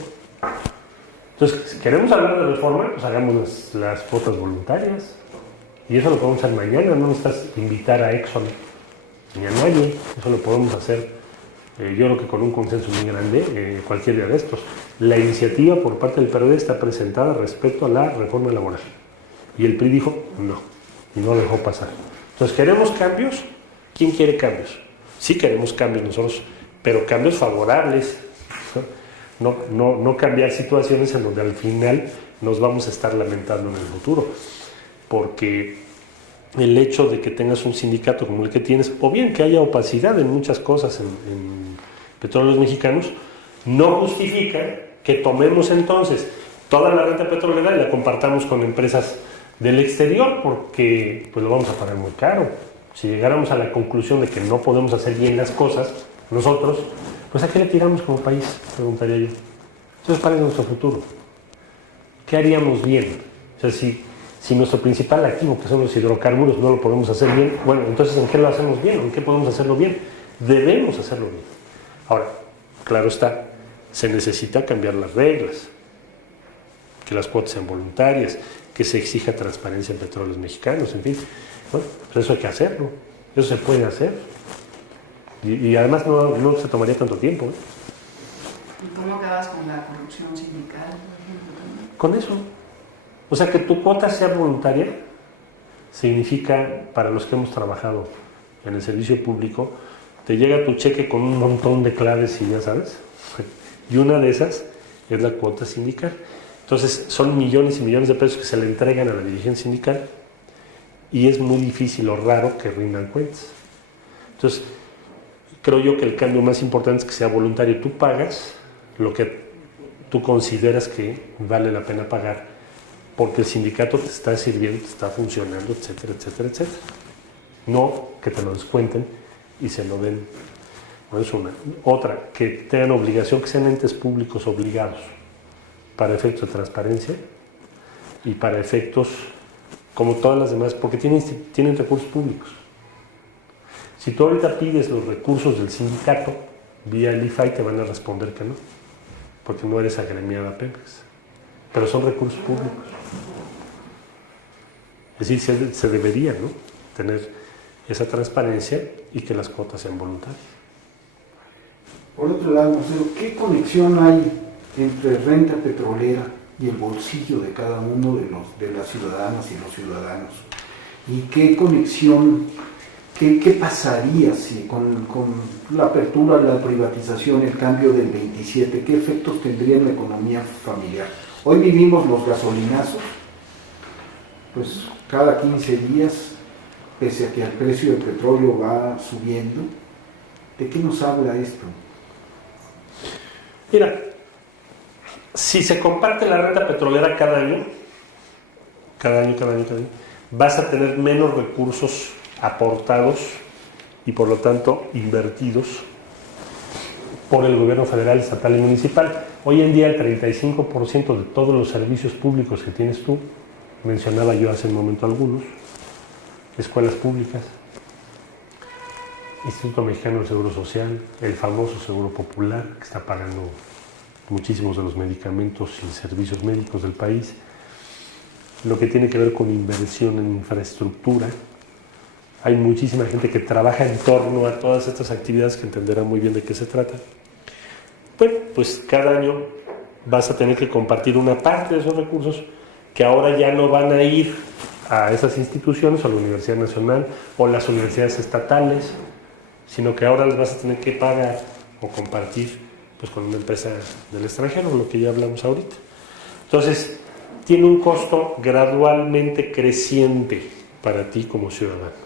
Entonces, si queremos hablar de reforma, pues hagamos las cuotas voluntarias, y eso lo podemos hacer mañana, no necesitas invitar a Exxon ni a nadie, eso lo podemos hacer. Yo creo que con un consenso muy grande, cualquier día de estos. La iniciativa por parte del PRD está presentada respecto a la reforma laboral. Y el PRI dijo no, y no lo dejó pasar. Entonces, ¿queremos cambios? ¿Quién quiere cambios? Sí queremos cambios nosotros, pero cambios favorables. No cambiar situaciones en donde al final nos vamos a estar lamentando en el futuro. Porque el hecho de que tengas un sindicato como el que tienes, o bien que haya opacidad en muchas cosas en Petróleos Mexicanos, no justifica que tomemos entonces toda la renta petrolera y la compartamos con empresas del exterior, porque pues lo vamos a pagar muy caro. Si llegáramos a la conclusión de que no podemos hacer bien las cosas nosotros, pues ¿a qué le tiramos como país? Preguntaría yo. Entonces, ¿cuál es nuestro futuro? ¿Qué haríamos bien? O sea, si nuestro principal activo, que son los hidrocarburos, no lo podemos hacer bien, bueno, entonces ¿en qué lo hacemos bien? ¿En qué podemos hacerlo bien? Debemos hacerlo bien. Ahora, claro está, se necesita cambiar las reglas, que las cuotas sean voluntarias, que se exija transparencia en Petróleos Mexicanos, en fin. Bueno, pues eso hay que hacerlo, eso se puede hacer. Y además no se tomaría tanto tiempo. ¿Y cómo acabas con la corrupción sindical, por ejemplo? Con eso. O sea, que tu cuota sea voluntaria significa, para los que hemos trabajado en el servicio público, te llega tu cheque con un montón de claves y ya sabes, y una de esas es la cuota sindical. Entonces son millones y millones de pesos que se le entregan a la dirigencia sindical y es muy difícil o raro que rindan cuentas. Entonces creo yo que el cambio más importante es que sea voluntario. Tú pagas lo que tú consideras que vale la pena pagar porque el sindicato te está sirviendo, te está funcionando, etcétera, etcétera, etcétera. No que te lo descuenten y se lo den. Bueno, es una. Otra, que tengan obligación, que sean entes públicos obligados para efectos de transparencia y para efectos como todas las demás, porque tienen recursos públicos. Si tú ahorita pides los recursos del sindicato vía el IFAI, te van a responder que no, porque no eres agremiada a Pemex, pero son recursos públicos. Es decir, se debería, ¿no?, tener esa transparencia y que las cuotas sean voluntarias. Por otro lado, Marcelo, ¿qué conexión hay entre renta petrolera y el bolsillo de cada uno de las ciudadanas y los ciudadanos? ¿Y qué conexión, qué pasaría si con la apertura, la privatización, el cambio del 27, qué efectos tendría en la economía familiar? Hoy vivimos los gasolinazos pues cada 15 días, pese a que el precio del petróleo va subiendo. ¿De qué nos habla esto? Mira, si se comparte la renta petrolera cada año, vas a tener menos recursos aportados y por lo tanto invertidos por el gobierno federal, estatal y municipal. Hoy en día el 35% de todos los servicios públicos que tienes tú, mencionaba yo hace un momento algunos, escuelas públicas, Instituto Mexicano del Seguro Social, el famoso Seguro Popular, que está pagando muchísimos de los medicamentos y servicios médicos del país, lo que tiene que ver con inversión en infraestructura. Hay muchísima gente que trabaja en torno a todas estas actividades que entenderá muy bien de qué se trata. Bueno, pues cada año vas a tener que compartir una parte de esos recursos que ahora ya no van a ir a esas instituciones, o a la Universidad Nacional o las universidades estatales, sino que ahora les vas a tener que pagar o compartir pues con una empresa del extranjero, lo que ya hablamos ahorita. Entonces, tiene un costo gradualmente creciente para ti como ciudadano.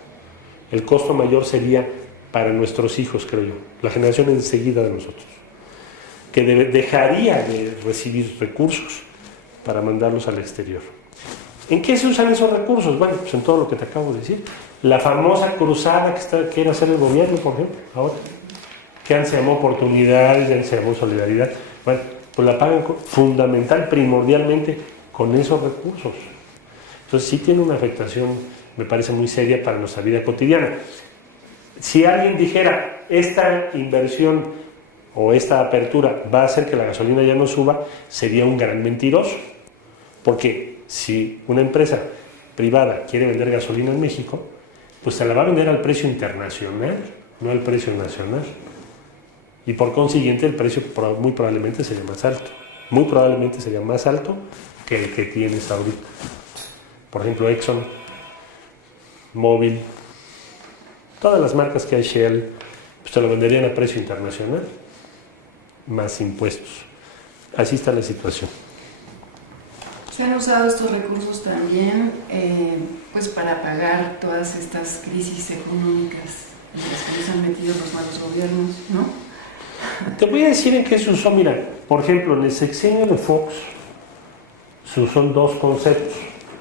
El costo mayor sería para nuestros hijos, creo yo, la generación enseguida de nosotros, que dejaría de recibir recursos para mandarlos al exterior. ¿En qué se usan esos recursos? Bueno, pues en todo lo que te acabo de decir. La famosa cruzada que quiere hacer el gobierno, por ejemplo, ahora, que antes se llamó oportunidades, antes se llamó solidaridad. Bueno, pues la pagan fundamental, primordialmente, con esos recursos. Entonces sí tiene una afectación, me parece muy seria para nuestra vida cotidiana. Si alguien dijera, esta inversión o esta apertura va a hacer que la gasolina ya no suba, sería un gran mentiroso. Porque si una empresa privada quiere vender gasolina en México, pues se la va a vender al precio internacional, no al precio nacional. Y por consiguiente el precio muy probablemente sería más alto. Muy probablemente sería más alto que el que tienes ahorita. Por ejemplo, Exxon, Mobil, todas las marcas que hay, Shell, pues te lo venderían a precio internacional, más impuestos. Así está la situación. Se han usado estos recursos también pues para pagar todas estas crisis económicas en las que nos han metido los malos gobiernos, ¿no? Te voy a decir en qué se usó. Mira, por ejemplo, en el sexenio de Fox se usó dos conceptos.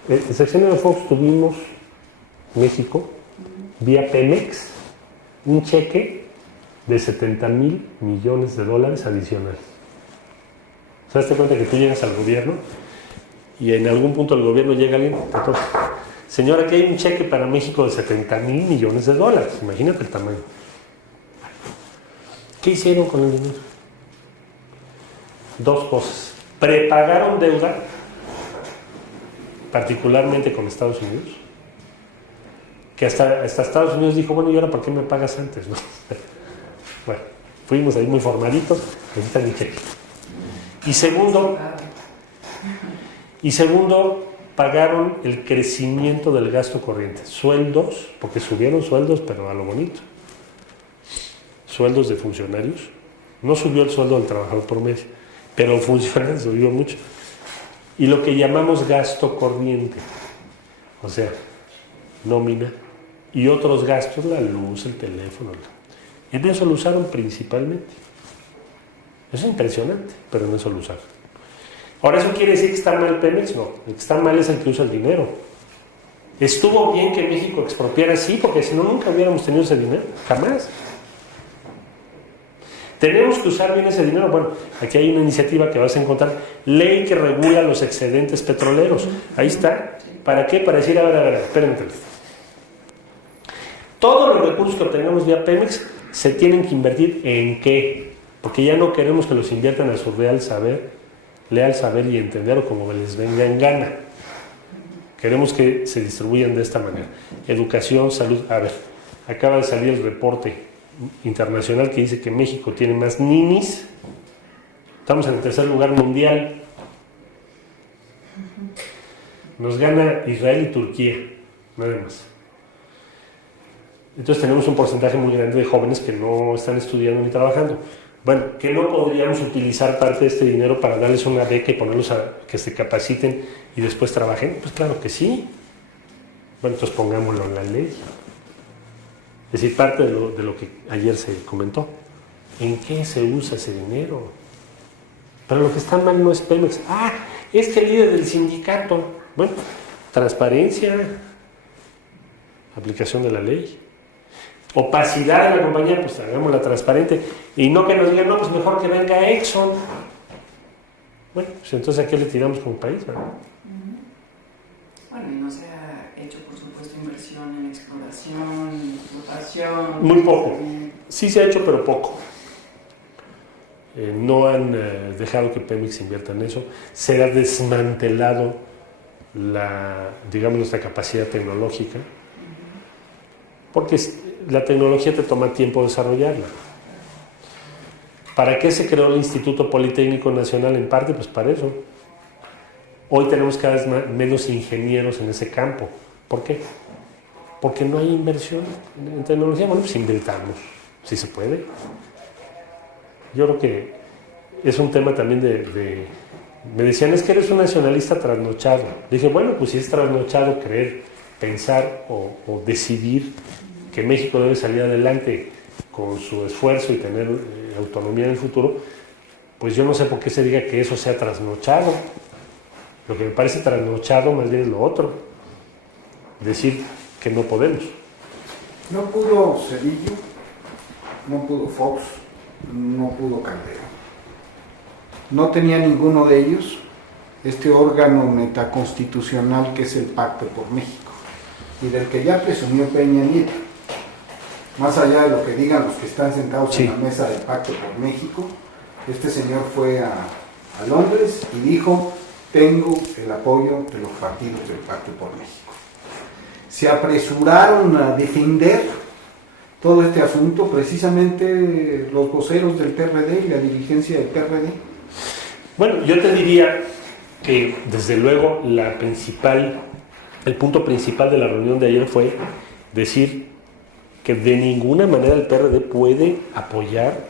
En el sexenio de Fox tuvimos México, vía Pemex, un cheque de $70,000 millones adicionales. O sea, te cuenta que tú llegas al gobierno y en algún punto del gobierno llega alguien, señora, aquí hay un cheque para México de $70,000 millones. Imagínate el tamaño. ¿Qué hicieron con el dinero? Dos cosas. Prepagaron deuda, particularmente con Estados Unidos, que hasta Estados Unidos dijo, bueno, ¿y ahora por qué me pagas antes? ¿No? Bueno, fuimos ahí muy formalitos, necesitan mi cheque. Y segundo, pagaron el crecimiento del gasto corriente. Sueldos, porque subieron sueldos, pero a lo bonito. Sueldos de funcionarios. No subió el sueldo del trabajador promedio, pero funcionarios subió mucho. Y lo que llamamos gasto corriente, o sea, nómina y otros gastos, la luz, el teléfono. En eso lo usaron principalmente. Es impresionante, pero en eso lo usaron. Ahora, ¿eso quiere decir que está mal Pemex? No, el que está mal es el que usa el dinero. ¿Estuvo bien que México expropiara? Sí, porque si no, nunca hubiéramos tenido ese dinero, jamás. ¿Tenemos que usar bien ese dinero? Bueno, aquí hay una iniciativa que vas a encontrar, ley que regula los excedentes petroleros. Ahí está. ¿Para qué? Para decir, a ver, espérenme. Todos los recursos que obtengamos vía Pemex se tienen que invertir ¿en qué? Porque ya no queremos que los inviertan a su leal saber y entender o como les venga en gana. Queremos que se distribuyan de esta manera. Educación, salud. A ver, acaba de salir el reporte internacional que dice que México tiene más ninis. Estamos en el tercer lugar mundial. Nos gana Israel y Turquía, nada más. Entonces tenemos un porcentaje muy grande de jóvenes que no están estudiando ni trabajando. Bueno, ¿que no podríamos utilizar parte de este dinero para darles una beca y ponerlos a que se capaciten y después trabajen? Pues claro que sí. Bueno, entonces pongámoslo en la ley. Es decir, parte de lo que ayer se comentó. ¿En qué se usa ese dinero? Pero lo que está mal no es Pemex. Ah, es que el líder del sindicato. Bueno, transparencia, aplicación de la ley. Opacidad de la compañía, pues hagámosla transparente. Y no que nos digan, no, pues mejor que venga Exxon. Bueno, pues entonces ¿a qué le tiramos como país? ¿Verdad? Bueno, y no se ha hecho, por supuesto, inversión en exploración, en explotación. Muy poco. Sí se ha hecho, pero poco. No han dejado que Pemex invierta en eso. Se ha desmantelado nuestra capacidad tecnológica. Porque la tecnología te toma tiempo desarrollarla. ¿Para qué se creó el Instituto Politécnico Nacional? En parte, pues para eso. Hoy tenemos cada vez menos ingenieros en ese campo. ¿Por qué? Porque no hay inversión en tecnología. Bueno, pues inventamos, si se puede. Yo creo que es un tema también me decían, es que eres un nacionalista trasnochado. Dije, bueno, pues si es trasnochado creer, pensar o decidir que México debe salir adelante con su esfuerzo y tener autonomía en el futuro, pues yo no sé por qué se diga que eso sea trasnochado. Lo que me parece trasnochado más bien es lo otro. Decir que no podemos. No pudo Cedillo, no pudo Fox, no pudo Calderón. No tenía ninguno de ellos este órgano metaconstitucional que es el Pacto por México, y del que ya presumió Peña Nieto. Más allá de lo que digan los que están sentados en la mesa del Pacto por México, este señor fue a Londres y dijo: tengo el apoyo de los partidos del Pacto por México. Se apresuraron a defender todo este asunto precisamente los voceros del PRD y la dirigencia del PRD. Bueno, yo te diría que desde luego el punto principal de la reunión de ayer fue decir que de ninguna manera el PRD puede apoyar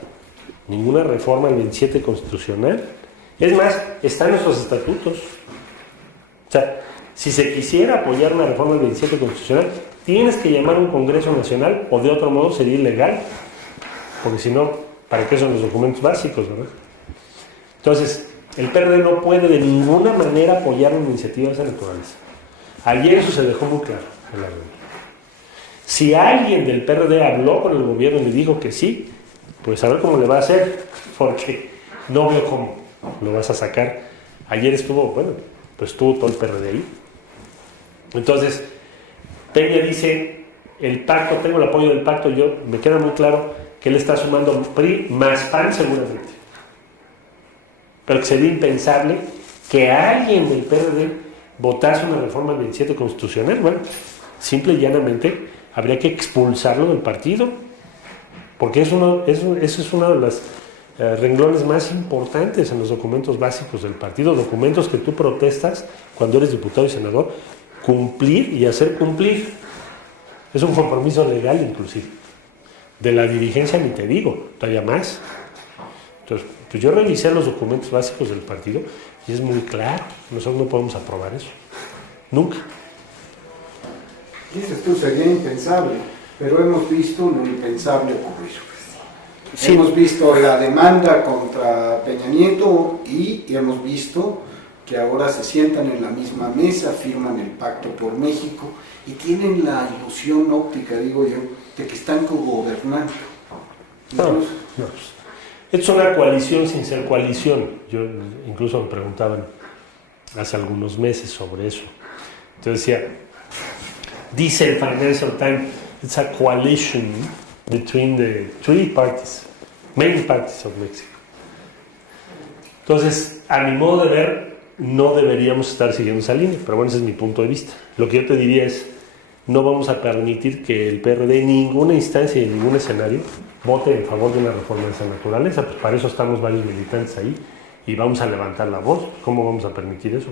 ninguna reforma al 27 constitucional. Es más, está en nuestros estatutos. O sea, si se quisiera apoyar una reforma del 27 constitucional, tienes que llamar a un Congreso Nacional, o de otro modo sería ilegal. Porque si no, ¿para qué son los documentos básicos, verdad? Entonces, el PRD no puede de ninguna manera apoyar una iniciativa de esa naturaleza. Ayer eso se dejó muy claro en la reunión. Si alguien del PRD habló con el gobierno y le dijo que sí, pues a ver cómo le va a hacer, porque no veo cómo lo vas a sacar. Ayer estuvo todo el PRD ahí. Entonces, Peña dice, el pacto, tengo el apoyo del pacto, me queda muy claro que él está sumando PRI más PAN seguramente. Pero que sería impensable que alguien del PRD votase una reforma del 27 constitucional. Bueno, simple y llanamente habría que expulsarlo del partido, porque eso es uno de los renglones más importantes en los documentos básicos del partido, documentos que tú protestas cuando eres diputado y senador, cumplir y hacer cumplir. Es un compromiso legal inclusive. De la dirigencia ni te digo, todavía más. Entonces, pues yo revisé los documentos básicos del partido y es muy claro, nosotros no podemos aprobar eso. Nunca. Dices tú, sería impensable, pero hemos visto lo impensable ocurrir. Sí. Hemos visto la demanda contra Peña Nieto y hemos visto que ahora se sientan en la misma mesa, firman el Pacto por México y tienen la ilusión óptica, digo yo, de que están cogobernando. No. Es una coalición sin ser coalición. Yo incluso me preguntaban hace algunos meses sobre eso. Entonces decía, dice el Financial Times, it's a coalition between the main parties of Mexico. Entonces, a mi modo de ver, no deberíamos estar siguiendo esa línea, pero bueno, ese es mi punto de vista. Lo que yo te diría es, no vamos a permitir que el PRD en ninguna instancia y en ningún escenario vote en favor de una reforma de esa naturaleza. Pues para eso estamos varios militantes ahí y vamos a levantar la voz. ¿Cómo vamos a permitir eso?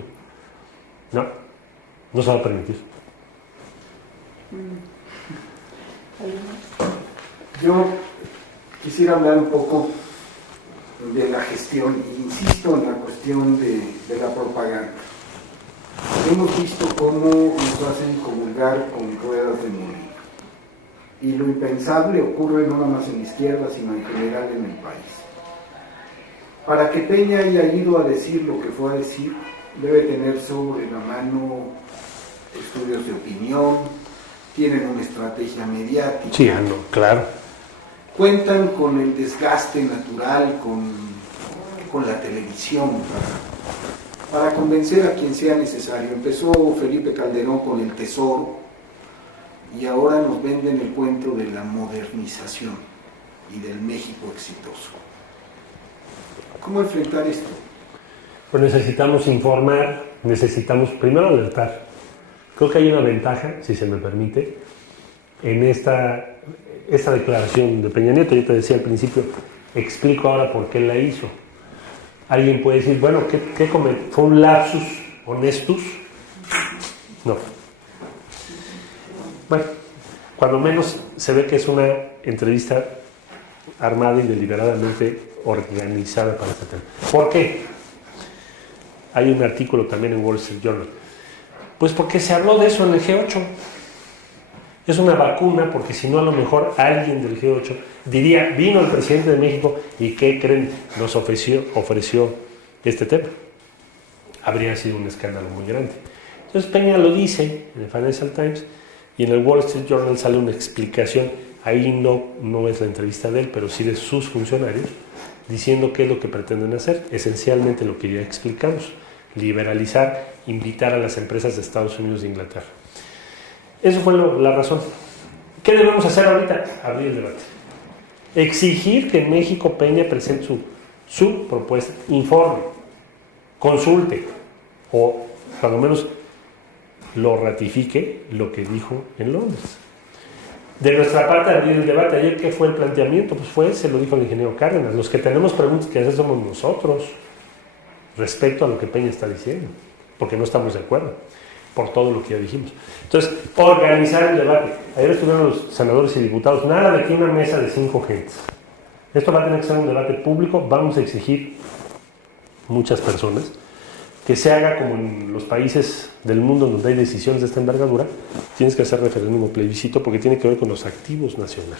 No se va a permitir. Yo quisiera hablar un poco de la gestión, insisto en la cuestión de la propaganda. Hemos visto cómo nos hacen comulgar cabalgar con ruedas de molino. Y lo impensable ocurre no nada más en la izquierda, sino en general en el país. Para que Peña haya ido a decir lo que fue a decir, debe tener sobre la mano estudios de opinión, tienen una estrategia mediática. Sí, no, claro. Cuentan con el desgaste natural, con la televisión, para convencer a quien sea necesario. Empezó Felipe Calderón con el Tesoro y ahora nos venden el cuento de la modernización y del México exitoso. ¿Cómo enfrentar esto? Pues necesitamos informar, necesitamos primero alertar. Creo que hay una ventaja, si se me permite, en esta declaración de Peña Nieto. Yo te decía al principio, explico ahora por qué la hizo. Alguien puede decir, bueno, ¿qué ¿fue un lapsus honestus? No. Bueno, cuando menos se ve que es una entrevista armada y deliberadamente organizada para este tema. ¿Por qué? Hay un artículo también en Wall Street Journal. Pues porque se habló de eso en el G8. Es una vacuna, porque si no, a lo mejor alguien del G8 diría, vino el presidente de México y ¿qué creen? Nos ofreció este tema. Habría sido un escándalo muy grande. Entonces Peña lo dice en el Financial Times y en el Wall Street Journal sale una explicación. Ahí no es la entrevista de él, pero sí de sus funcionarios, diciendo qué es lo que pretenden hacer. Esencialmente lo que ya explicamos: liberalizar, invitar a las empresas de Estados Unidos e Inglaterra. Eso fue la razón. ¿Qué debemos hacer ahorita? Abrir el debate. Exigir que en México Peña presente su propuesta, informe, consulte, o cuando menos lo ratifique lo que dijo en Londres. De nuestra parte, abrir el debate. Ayer, ¿qué fue el planteamiento? Pues se lo dijo el ingeniero Cárdenas. Los que tenemos preguntas que hacer somos nosotros respecto a lo que Peña está diciendo, porque no estamos de acuerdo por todo lo que ya dijimos. Entonces, organizar el debate. Ayer estuvieron los senadores y diputados. Nada de que una mesa de 5 gentes. Esto va a tener que ser un debate público. Vamos a exigir muchas personas que se haga como en los países del mundo donde hay decisiones de esta envergadura. Tienes que hacer referéndum o plebiscito porque tiene que ver con los activos nacionales.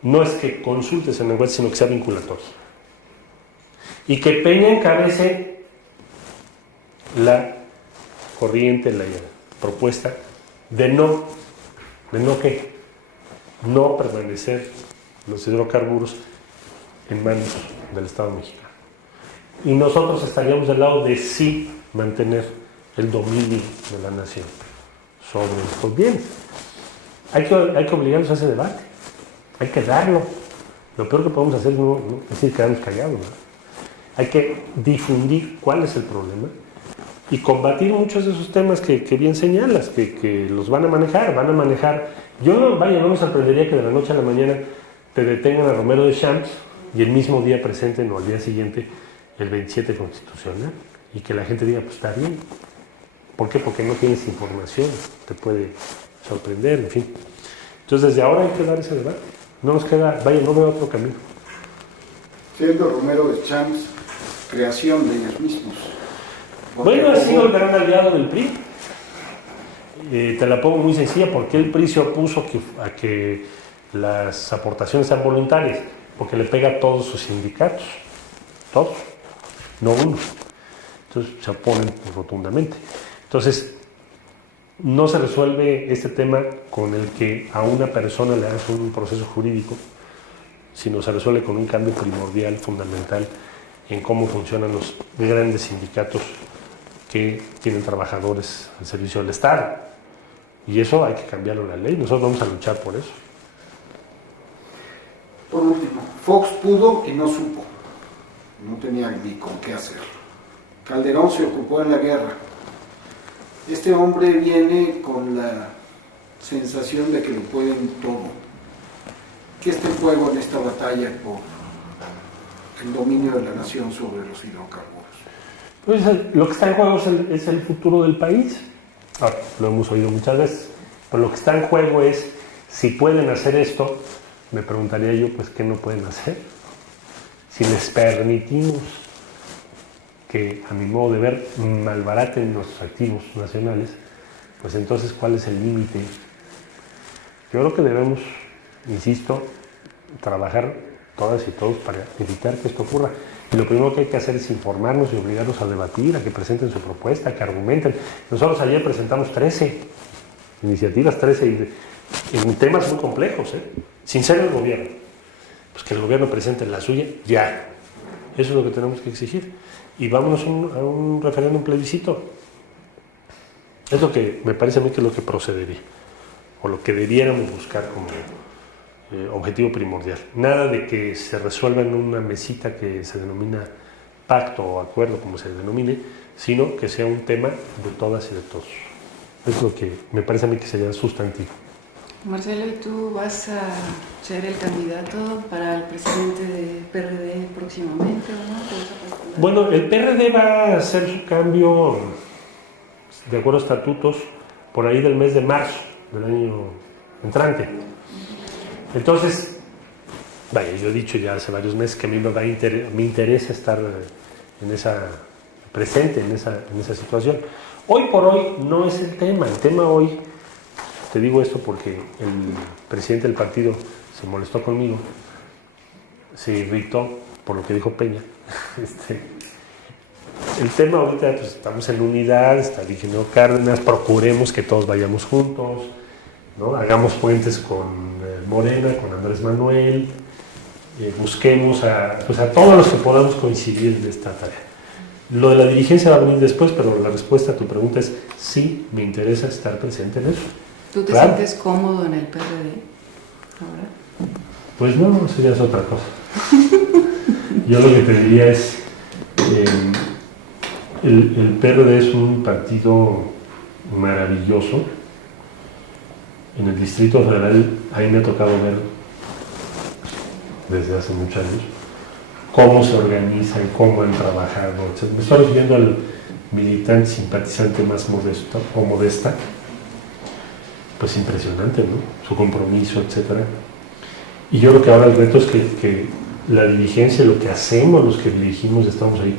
No es que consultes en la web, sino que sea vinculatorio. Y que Peña encabece la corriente, la propuesta de no permanecer los hidrocarburos en manos del Estado mexicano. Y nosotros estaríamos del lado de sí mantener el dominio de la nación sobre estos bienes. Hay que obligarlos a ese debate, hay que darlo. Lo peor que podemos hacer es no decir quedarnos callados, ¿no? Hay que difundir cuál es el problema y combatir muchos de esos temas que bien señalas, que los van a manejar. Yo no me sorprendería que de la noche a la mañana te detengan a Romero de Champs y el mismo día presenten o al día siguiente el 27 constitucional y que la gente diga, pues está bien. ¿Por qué? Porque no tienes información, te puede sorprender, en fin. Entonces desde ahora hay que dar ese debate. No nos queda, no veo otro camino. Siendo Romero de Champs, creación de ellos mismos. Bueno, ha sido el gran aliado del PRI. Te la pongo muy sencilla, porque el PRI se opuso a que las aportaciones sean voluntarias, porque le pega a todos sus sindicatos, todos, no uno. Entonces se oponen rotundamente. Entonces, no se resuelve este tema con el que a una persona le hagas un proceso jurídico, sino se resuelve con un cambio primordial, fundamental, en cómo funcionan los grandes sindicatos que tienen trabajadores al servicio del Estado. Y eso hay que cambiarlo en la ley. Nosotros vamos a luchar por eso. Por último, Fox pudo y no supo. No tenía ni con qué hacer. Calderón se ocupó en la guerra. Este hombre viene con la sensación de que lo pueden todo. ¿Qué está en juego en esta batalla por el dominio de la nación sobre los hidrocarburos? Pues lo que está en juego es el futuro del país. Ahora, lo hemos oído muchas veces, pero lo que está en juego es si pueden hacer esto. Me preguntaría yo, pues, ¿qué no pueden hacer? Si les permitimos que, a mi modo de ver, malbaraten nuestros activos nacionales, pues entonces, ¿cuál es el límite? Yo creo que debemos, insisto, trabajar todas y todos para evitar que esto ocurra. Y lo primero que hay que hacer es informarnos y obligarlos a debatir, a que presenten su propuesta, a que argumenten. Nosotros ayer presentamos 13 iniciativas, 13 en temas muy complejos, sin ser el gobierno. Pues que el gobierno presente la suya ya. Eso es lo que tenemos que exigir. Y vámonos a un referéndum plebiscito. Es lo que me parece a mí que es lo que procedería, o lo que debiéramos buscar como objetivo primordial. Nada de que se resuelva en una mesita que se denomina pacto o acuerdo, como se denomine, sino que sea un tema de todas y de todos. Es lo que me parece a mí que sería sustantivo. Marcelo, ¿y tú vas a ser el candidato para el presidente de PRD próximamente o no? ¿Te vas a postular? Bueno, el PRD va a hacer su cambio de acuerdo a estatutos por ahí del mes de marzo del año entrante. Entonces, vaya, yo he dicho ya hace varios meses que a mí me interesa estar presente en esa situación. Hoy por hoy no es el tema hoy, te digo esto porque el presidente del partido se molestó conmigo, se irritó por lo que dijo Peña. El tema ahorita, pues estamos en unidad, está el ingeniero Cárdenas, procuremos que todos vayamos juntos, ¿no? Hagamos puentes con Morena, con Andrés Manuel, busquemos a todos los que podamos coincidir en esta tarea. Lo de la dirigencia va a venir después, pero la respuesta a tu pregunta es sí, me interesa estar presente en eso. ¿Tú te sientes cómodo en el PRD ahora? Pues no, eso ya es otra cosa. Yo lo que te diría es, el PRD es un partido maravilloso. En el Distrito Federal, a mí me ha tocado ver, desde hace muchos años, cómo se organizan, cómo han trabajado, etc. Me estoy refiriendo al militante simpatizante más modesto o modesta, pues impresionante, ¿no? Su compromiso, etc. Y yo creo que ahora el reto es que la dirigencia, lo que hacemos, los que dirigimos, estamos ahí,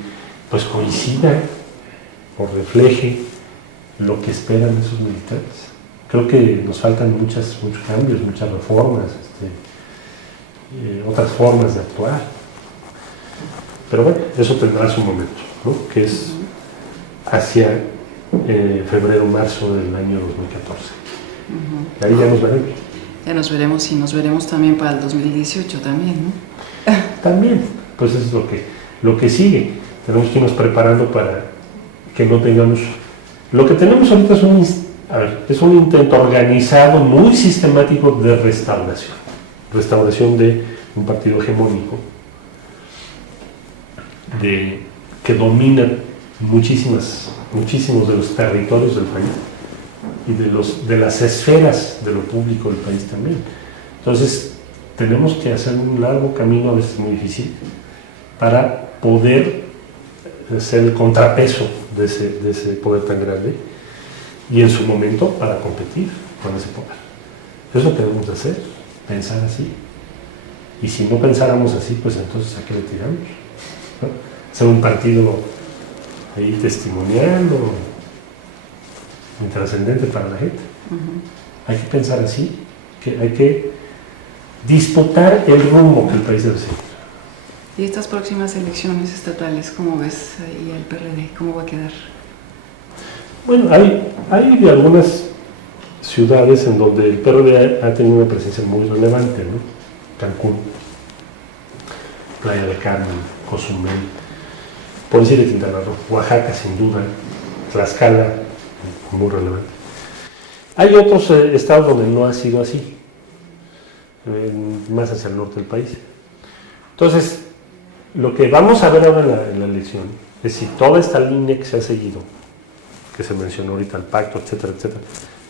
pues coincida o refleje lo que esperan esos militantes. Creo que nos faltan muchos cambios, muchas reformas, otras formas de actuar. Pero bueno, eso tendrá su momento, ¿no? Que es hacia febrero-marzo del año 2014. Y ahí ya nos veremos. Ya nos veremos y nos veremos también para el 2018 también, ¿no? También, pues eso es lo que sigue. Tenemos que irnos preparando para que no tengamos... Lo que tenemos ahorita es un intento organizado, muy sistemático de restauración de un partido hegemónico que domina muchísimos de los territorios del país y de las esferas de lo público del país también. Entonces tenemos que hacer un largo camino, a veces muy difícil, para poder ser el contrapeso de ese poder tan grande y en su momento para competir con ese poder. Eso es lo que debemos de hacer, pensar así. Y si no pensáramos así, pues entonces ¿a qué le tiramos? ¿No? Ser un partido ahí testimonial o intrascendente para la gente. Hay que pensar así, que hay que disputar el rumbo que el país debe seguir. ¿Y estas próximas elecciones estatales, cómo ves ahí el PRD? ¿Cómo va a quedar? Bueno, hay algunas ciudades en donde el PRD ha tenido una presencia muy relevante, ¿no? Cancún, Playa del Carmen, Cozumel, por decir de Quintana Roo, Oaxaca sin duda, Tlaxcala, muy relevante. Hay otros estados donde no ha sido así, más hacia el norte del país. Entonces, lo que vamos a ver ahora en la elección es si toda esta línea que se ha seguido, que se mencionó ahorita, el pacto, etcétera, etcétera,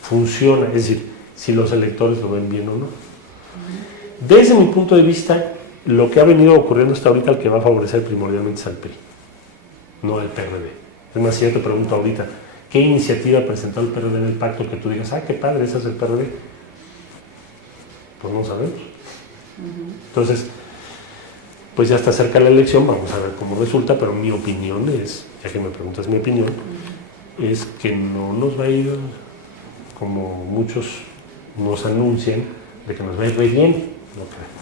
funciona, es decir, si los electores lo ven bien o no. Desde mi punto de vista, lo que ha venido ocurriendo hasta ahorita, el que va a favorecer primordialmente es al PRI, no al PRD. Es más, si yo te pregunto ahorita, ¿qué iniciativa presentó el PRD en el pacto que tú digas, qué padre, ese es el PRD? Pues no sabemos. Entonces, pues ya está cerca la elección, vamos a ver cómo resulta, pero mi opinión es, ya que me preguntas mi opinión, es que no nos va a ir como muchos nos anuncian, de que nos va a ir muy bien, no creo.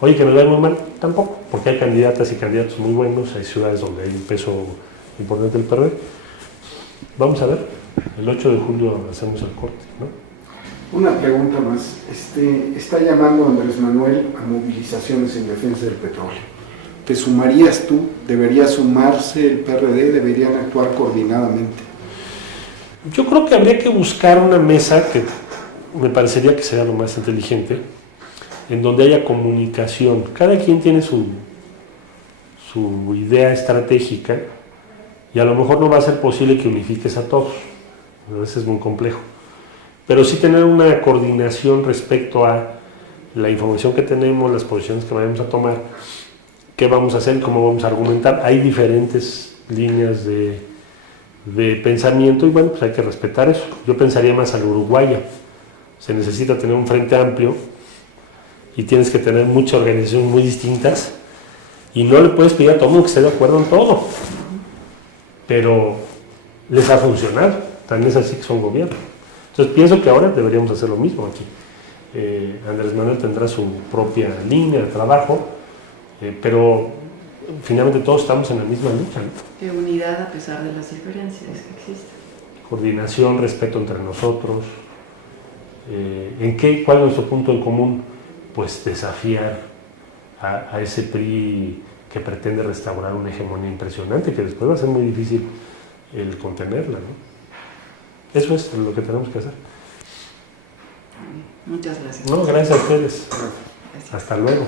Oye, que nos va a ir muy mal, tampoco, porque hay candidatas y candidatos muy buenos, hay ciudades donde hay un peso importante del PRD. Vamos a ver, el 8 de julio hacemos el corte, ¿no? Una pregunta más. Está llamando Andrés Manuel a movilizaciones en defensa del petróleo. ¿Te sumarías tú? ¿Debería sumarse el PRD? ¿Deberían actuar coordinadamente? Yo creo que habría que buscar una mesa que me parecería que sería lo más inteligente, en donde haya comunicación. Cada quien tiene su idea estratégica y a lo mejor no va a ser posible que unifiques a todos. A veces es muy complejo. Pero sí tener una coordinación respecto a la información que tenemos, las posiciones que vayamos a tomar, qué vamos a hacer, cómo vamos a argumentar. Hay diferentes líneas de pensamiento y bueno, pues hay que respetar eso. Yo pensaría más al uruguaya. Se necesita tener un frente amplio y tienes que tener muchas organizaciones muy distintas y no le puedes pedir a todo el mundo que esté de acuerdo en todo. Pero les ha funcionado, también es así que son gobierno. Entonces pienso que ahora deberíamos hacer lo mismo aquí. Andrés Manuel tendrá su propia línea de trabajo, pero finalmente todos estamos en la misma lucha, ¿no? De unidad a pesar de las diferencias que existen. Coordinación, respeto entre nosotros. ¿Cuál es nuestro punto en común? Pues desafiar a ese PRI que pretende restaurar una hegemonía impresionante, que después va a ser muy difícil el contenerla, ¿no? Eso es lo que tenemos que hacer. Muchas gracias. No, gracias a ustedes. Gracias. Hasta luego.